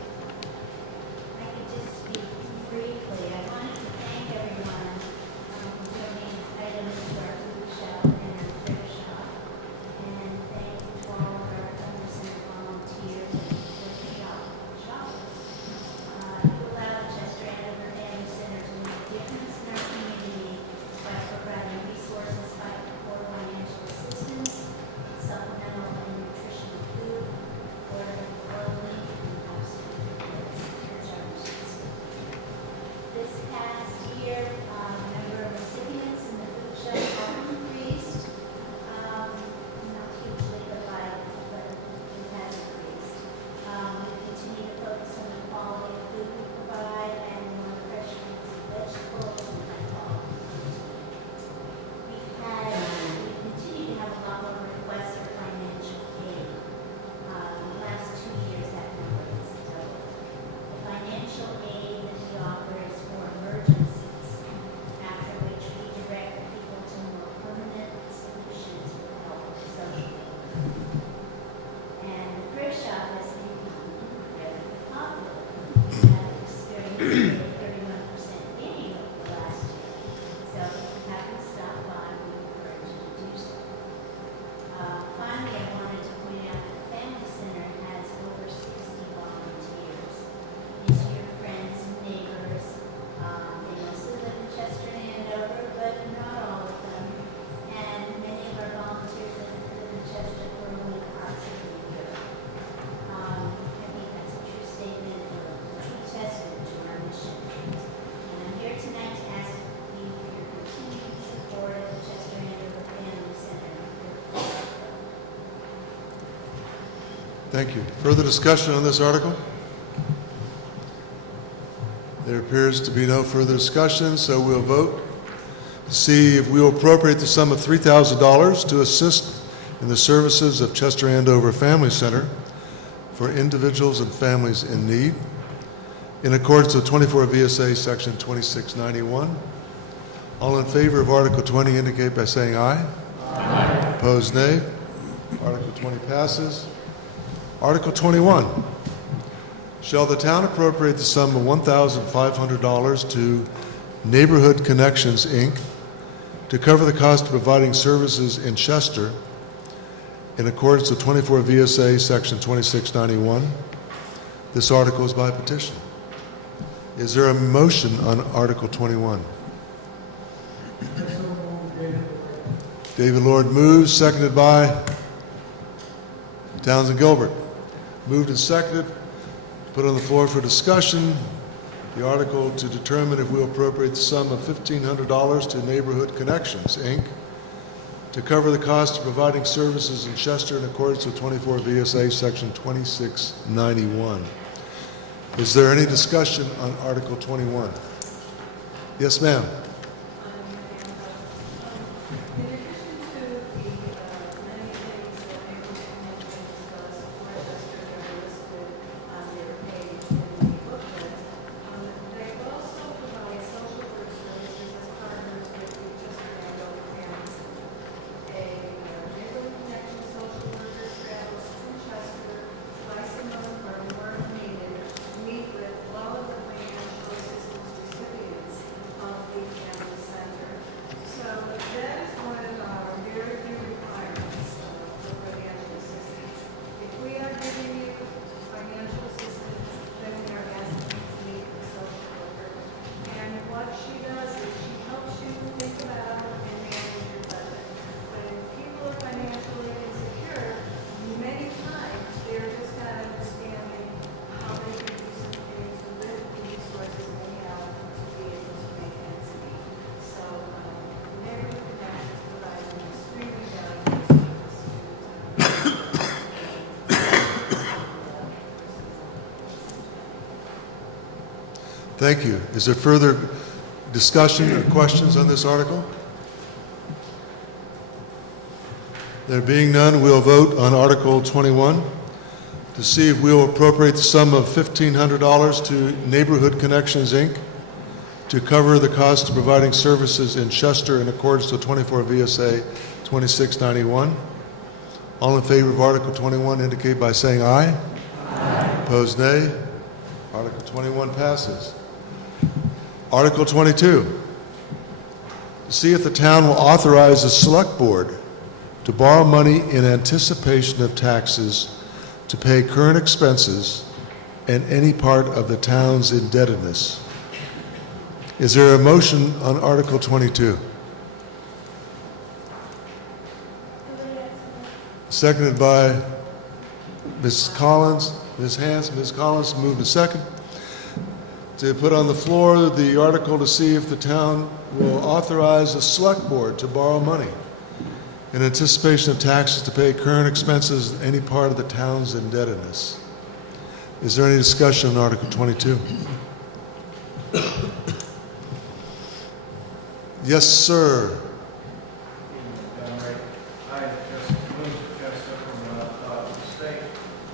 a 31% gain over the last year. So if you happen to stop by, we encourage you to do so. Finally, I wanted to point out that the Family Center has over 60 volunteers. These are your friends and neighbors. They mostly live in Chester and Andover, but not all of them. And many of our volunteers that live in Chester for a week are certainly good. I think that's a true statement or a true testament to our mission. And I'm here tonight to ask you for your continued support of the Chester Andover Family Center. Thank you. Further discussion on this article? There appears to be no further discussion, so we'll vote to see if we will appropriate the sum of $3,000 to assist in the services of Chester Andover Family Center for individuals and families in need, in accordance with 24 VSA Section 2691. All in favor of Article 20 indicate by saying aye. Aye. Opposed, nay. Article 20 passes. Article 21. Shall the town appropriate the sum of $1,500 to Neighborhood Connections, Inc. to cover the cost of providing services in Chester in accordance with 24 VSA Section 2691? This article is by petition. Is there a motion on Article 21? David Lord moves, seconded by Townsend Gilbert. Moved and seconded. Put on the floor for discussion. The article to determine if we'll appropriate the sum of $1,500 to Neighborhood Connections, Inc. to cover the cost of providing services in Chester in accordance with 24 VSA Section 2691. Is there any discussion on Article 21? Yes, ma'am. In addition to the many things that Neighborhood Connections does for Chester that are listed on their page in the booklet, they also provide social work services as partners with the Chester Andover Family Center. A Neighborhood Connection social worker travels to Chester twice a month or more if needed to meet with all of the financial assistance recipients of the family center. So that is one of our very few requirements for financial assistance. If we are giving you financial assistance, then we are asking you to meet with a social worker. And what she does is she helps you think about and manage your budget. But if people are financially insecure, many times they're just not understanding how they can do some things with the resources they have to be able to make ends meet. So, Neighborhood Connections provides an extremely valuable service to Thank you. Is there further discussion or questions on this article? There being none, we'll vote on Article 21 to see if we'll appropriate the sum of $1,500 to Neighborhood Connections, Inc. to cover the cost of providing services in Chester in accordance with 24 VSA 2691. All in favor of Article 21 indicate by saying aye. Aye. Opposed, nay. Article 21 passes. Article 22. To see if the town will authorize the Select Board to borrow money in anticipation of taxes to pay current expenses and any part of the town's indebtedness. Is there a motion on Article 22? Seconded by Ms. Collins. Ms. Hans, Ms. Collins moved to second. To put on the floor the article to see if the town will authorize the Select Board to borrow money in anticipation of taxes to pay current expenses and any part of the town's indebtedness. Is there any discussion on Article 22? Yes, sir. I just moved to Chester from the state,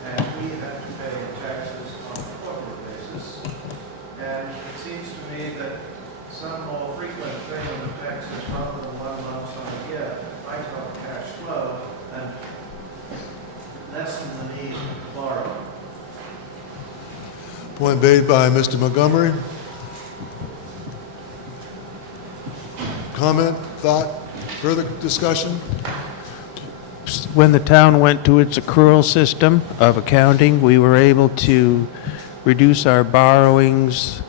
and we have to pay taxes on a quarterly basis. And it seems to me that some more frequent payment of taxes rather than one lump sum a year might help cash flow and lessen the need to borrow. Point made by Mr. Montgomery. comment, thought, further discussion? When the town went to its accrual system of accounting, we were able to reduce our borrowings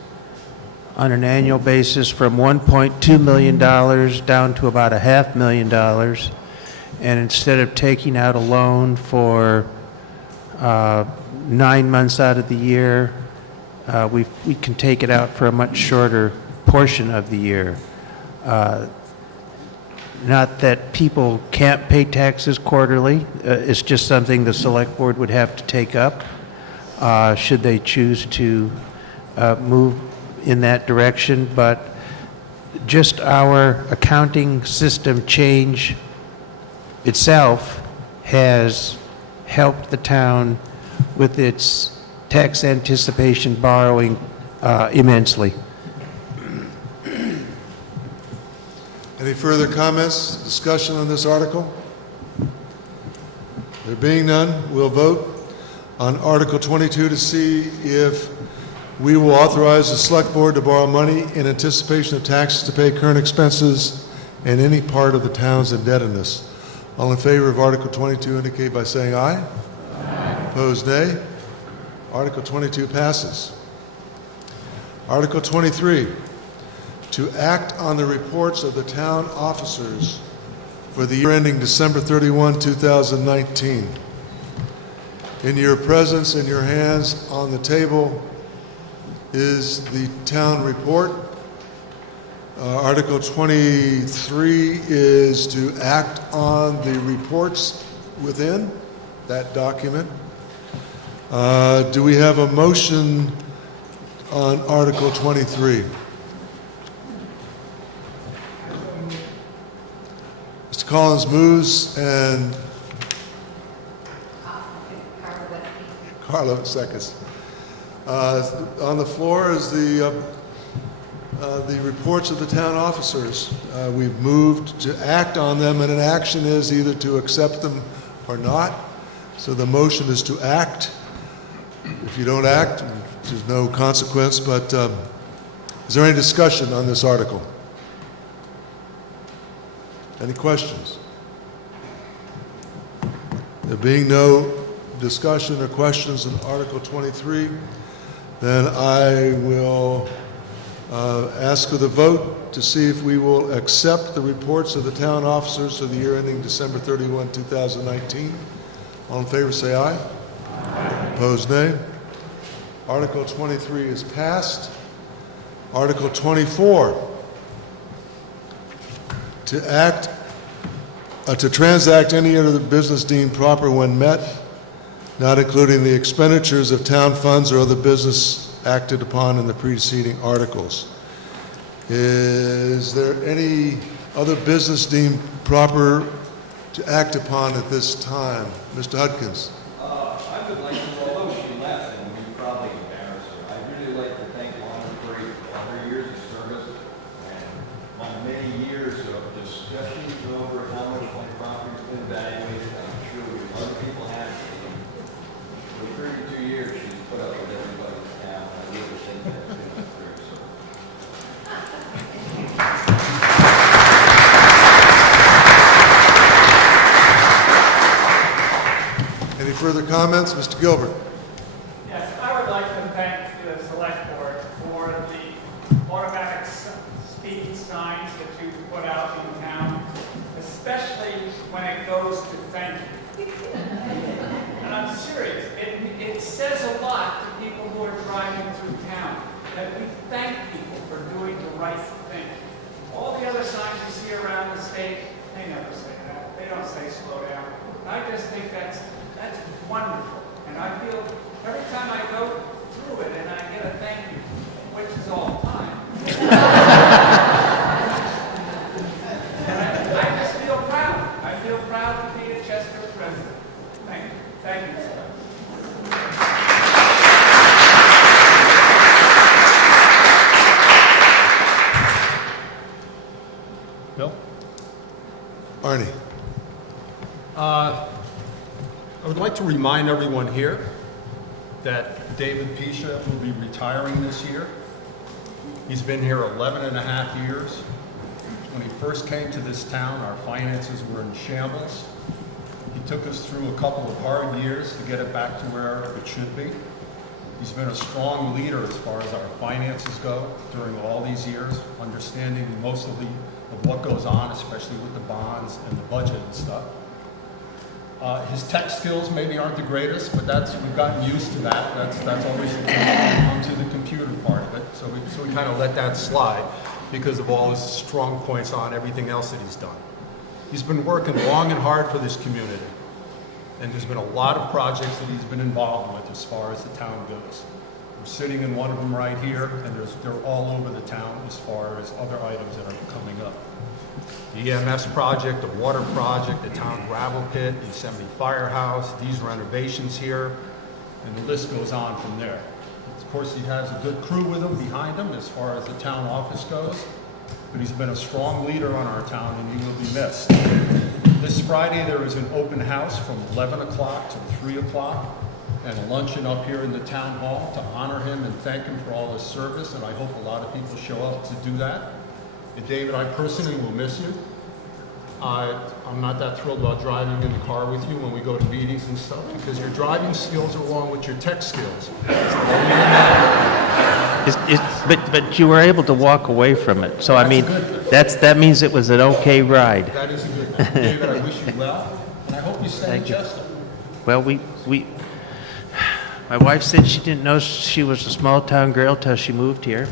on an annual basis from $1.2 million down to about $500,000. And instead of taking out a loan for 9 months out of the year, we can take it out for a much shorter portion of the year. Not that people can't pay taxes quarterly, it's just something the select board would have to take up should they choose to move in that direction. But just our accounting system change itself has helped the town with its tax anticipation borrowing immensely. Any further comments, discussion on this article? There being none, we'll vote on Article 22 to see if we will authorize the Select Board to borrow money in anticipation of taxes to pay current expenses and any part of the town's indebtedness. All in favor of Article 22 indicate by saying aye. Aye. Opposed, nay. Article 22 passes. Article 23, to act on the reports of the town officers for the year ending December 31, 2019. In your presence, in your hands, on the table is the town report. Article 23 is to act on the reports within that document. Do we have a motion on Article 23? Mr. Collins moves and Carlo seconds. On the floor is the reports of the town officers. We've moved to act on them, and an action is either to accept them or not. So the motion is to act. If you don't act, there's no consequence, but is there any discussion on this article? Any questions? There being no discussion or questions on Article 23, then I will ask for the vote to see if we will accept the reports of the town officers for the year ending December 31, 2019. All in favor say aye. Aye. Opposed, nay. Article 23 is passed. Article 24, to transact any other business deemed proper when met, not including the expenditures of town funds or other business acted upon in the preceding articles. Is there any other business deemed proper to act upon at this time? Mr. Hudkins. I would like to, although she left, and we probably embarrass her, I'd really like to thank Lana for her years of service and my many years of discussions over how much my property's been evaluated. I'm sure other people have. For 32 years, she's put up with everybody in town. I really think that's very so. Any further comments? Mr. Gilbert. Yes, I would like to thank the select board for the automatic speed signs that you put out in town, especially when it goes to thank you. And I'm serious, it says a lot to people who are driving through town that we thank people for doing the right thing. All the other signs you see around the state, they never say that. They don't say slow down. I just think that's wonderful. And I feel every time I go through it and I get a thank you, which is all the time. And I just feel proud. I feel proud to be a Chester resident. Thank you. Thank you, sir. Bill? Arnie. I would like to remind everyone here that David Pisha will be retiring this year. He's been here 11 and a half years. When he first came to this town, our finances were in shambles. He took us through a couple of hard years to get it back to where it should be. He's been a strong leader as far as our finances go during all these years, understanding mostly of what goes on, especially with the bonds and the budget and stuff. His tech skills maybe aren't the greatest, but we've gotten used to that. That's always onto the computer part of it. So we kind of let that slide because of all his strong points on everything else that he's done. He's been working long and hard for this community. And there's been a lot of projects that he's been involved with as far as the town goes. We're sitting in one of them right here, and they're all over the town as far as other items that are coming up. The EMS project, the water project, the town gravel pit, the Yosemite Firehouse, these renovations here, and the list goes on from there. Of course, he has a good crew with him, behind him, as far as the town office goes, but he's been a strong leader on our town, and he will be missed. This Friday, there is an open house from 11 o'clock to 3 o'clock, and a luncheon up here in the town hall to honor him and thank him for all his service, and I hope a lot of people show up to do that. And David, I personally will miss you. I'm not that thrilled about driving in the car with you when we go to meetings and stuff, because your driving skills are along with your tech skills. But you were able to walk away from it, so I mean, that means it was an okay ride. That is a good thing. David, I wish you well, and I hope you stay in Chester. Well, my wife said she didn't know she was a small town girl till she moved here.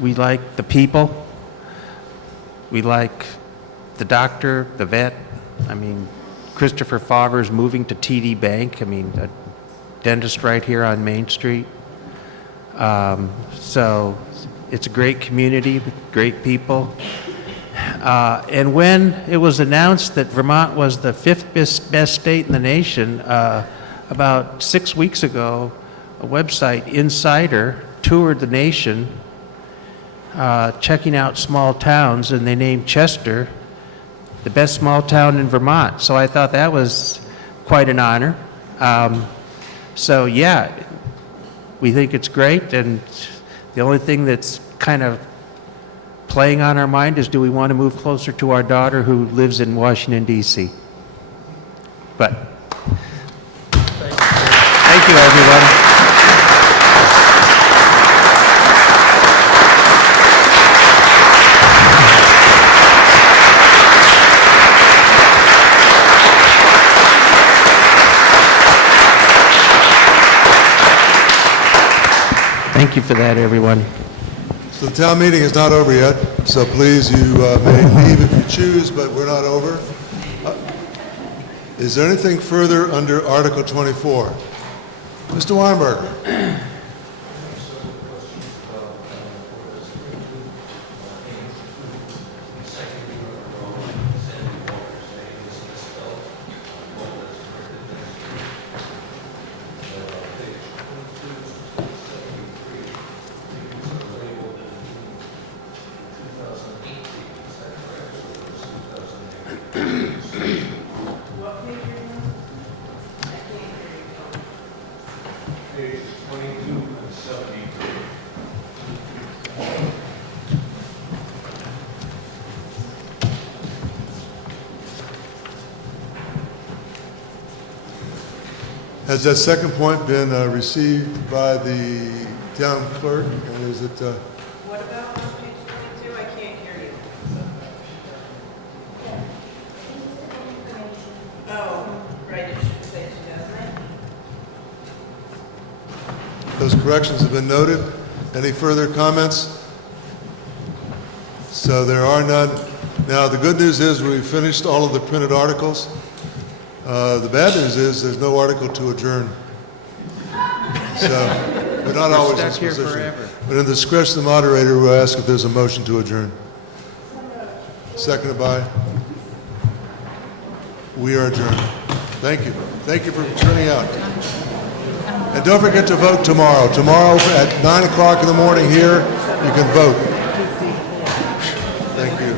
We like the people. We like the doctor, the vet. I mean, Christopher Favre's moving to TD Bank. I mean, a dentist right here on Main Street. So it's a great community, great people. And when it was announced that Vermont was the 5th best state in the nation, about 6 weeks ago, a website, Insider, toured the nation, checking out small towns, and they named Chester the best small town in Vermont. So I thought that was quite an honor. So yeah, we think it's great, and the only thing that's kind of playing on our mind is, do we want to move closer to our daughter who lives in Washington, D.C.? But thank you, everyone. Thank you for that, everyone. So the town meeting is not over yet, so please, you may leave if you choose, but we're not over. Is there anything further under Article 24? Mr. Weinberger. Has that second point been received by the town clerk? And is it? What about on page 22? I can't hear you. Oh, right, it should say 2008. Those corrections have been noted. Any further comments? So there are none. Now, the good news is we finished all of the printed articles. The bad news is there's no article to adjourn. So we're not always in this position. But in the discretion of the moderator, we'll ask if there's a motion to adjourn. Seconded by? We are adjourned. Thank you. Thank you for turning out. And don't forget to vote tomorrow. Tomorrow at 9 o'clock in the morning here, you can vote. Thank you.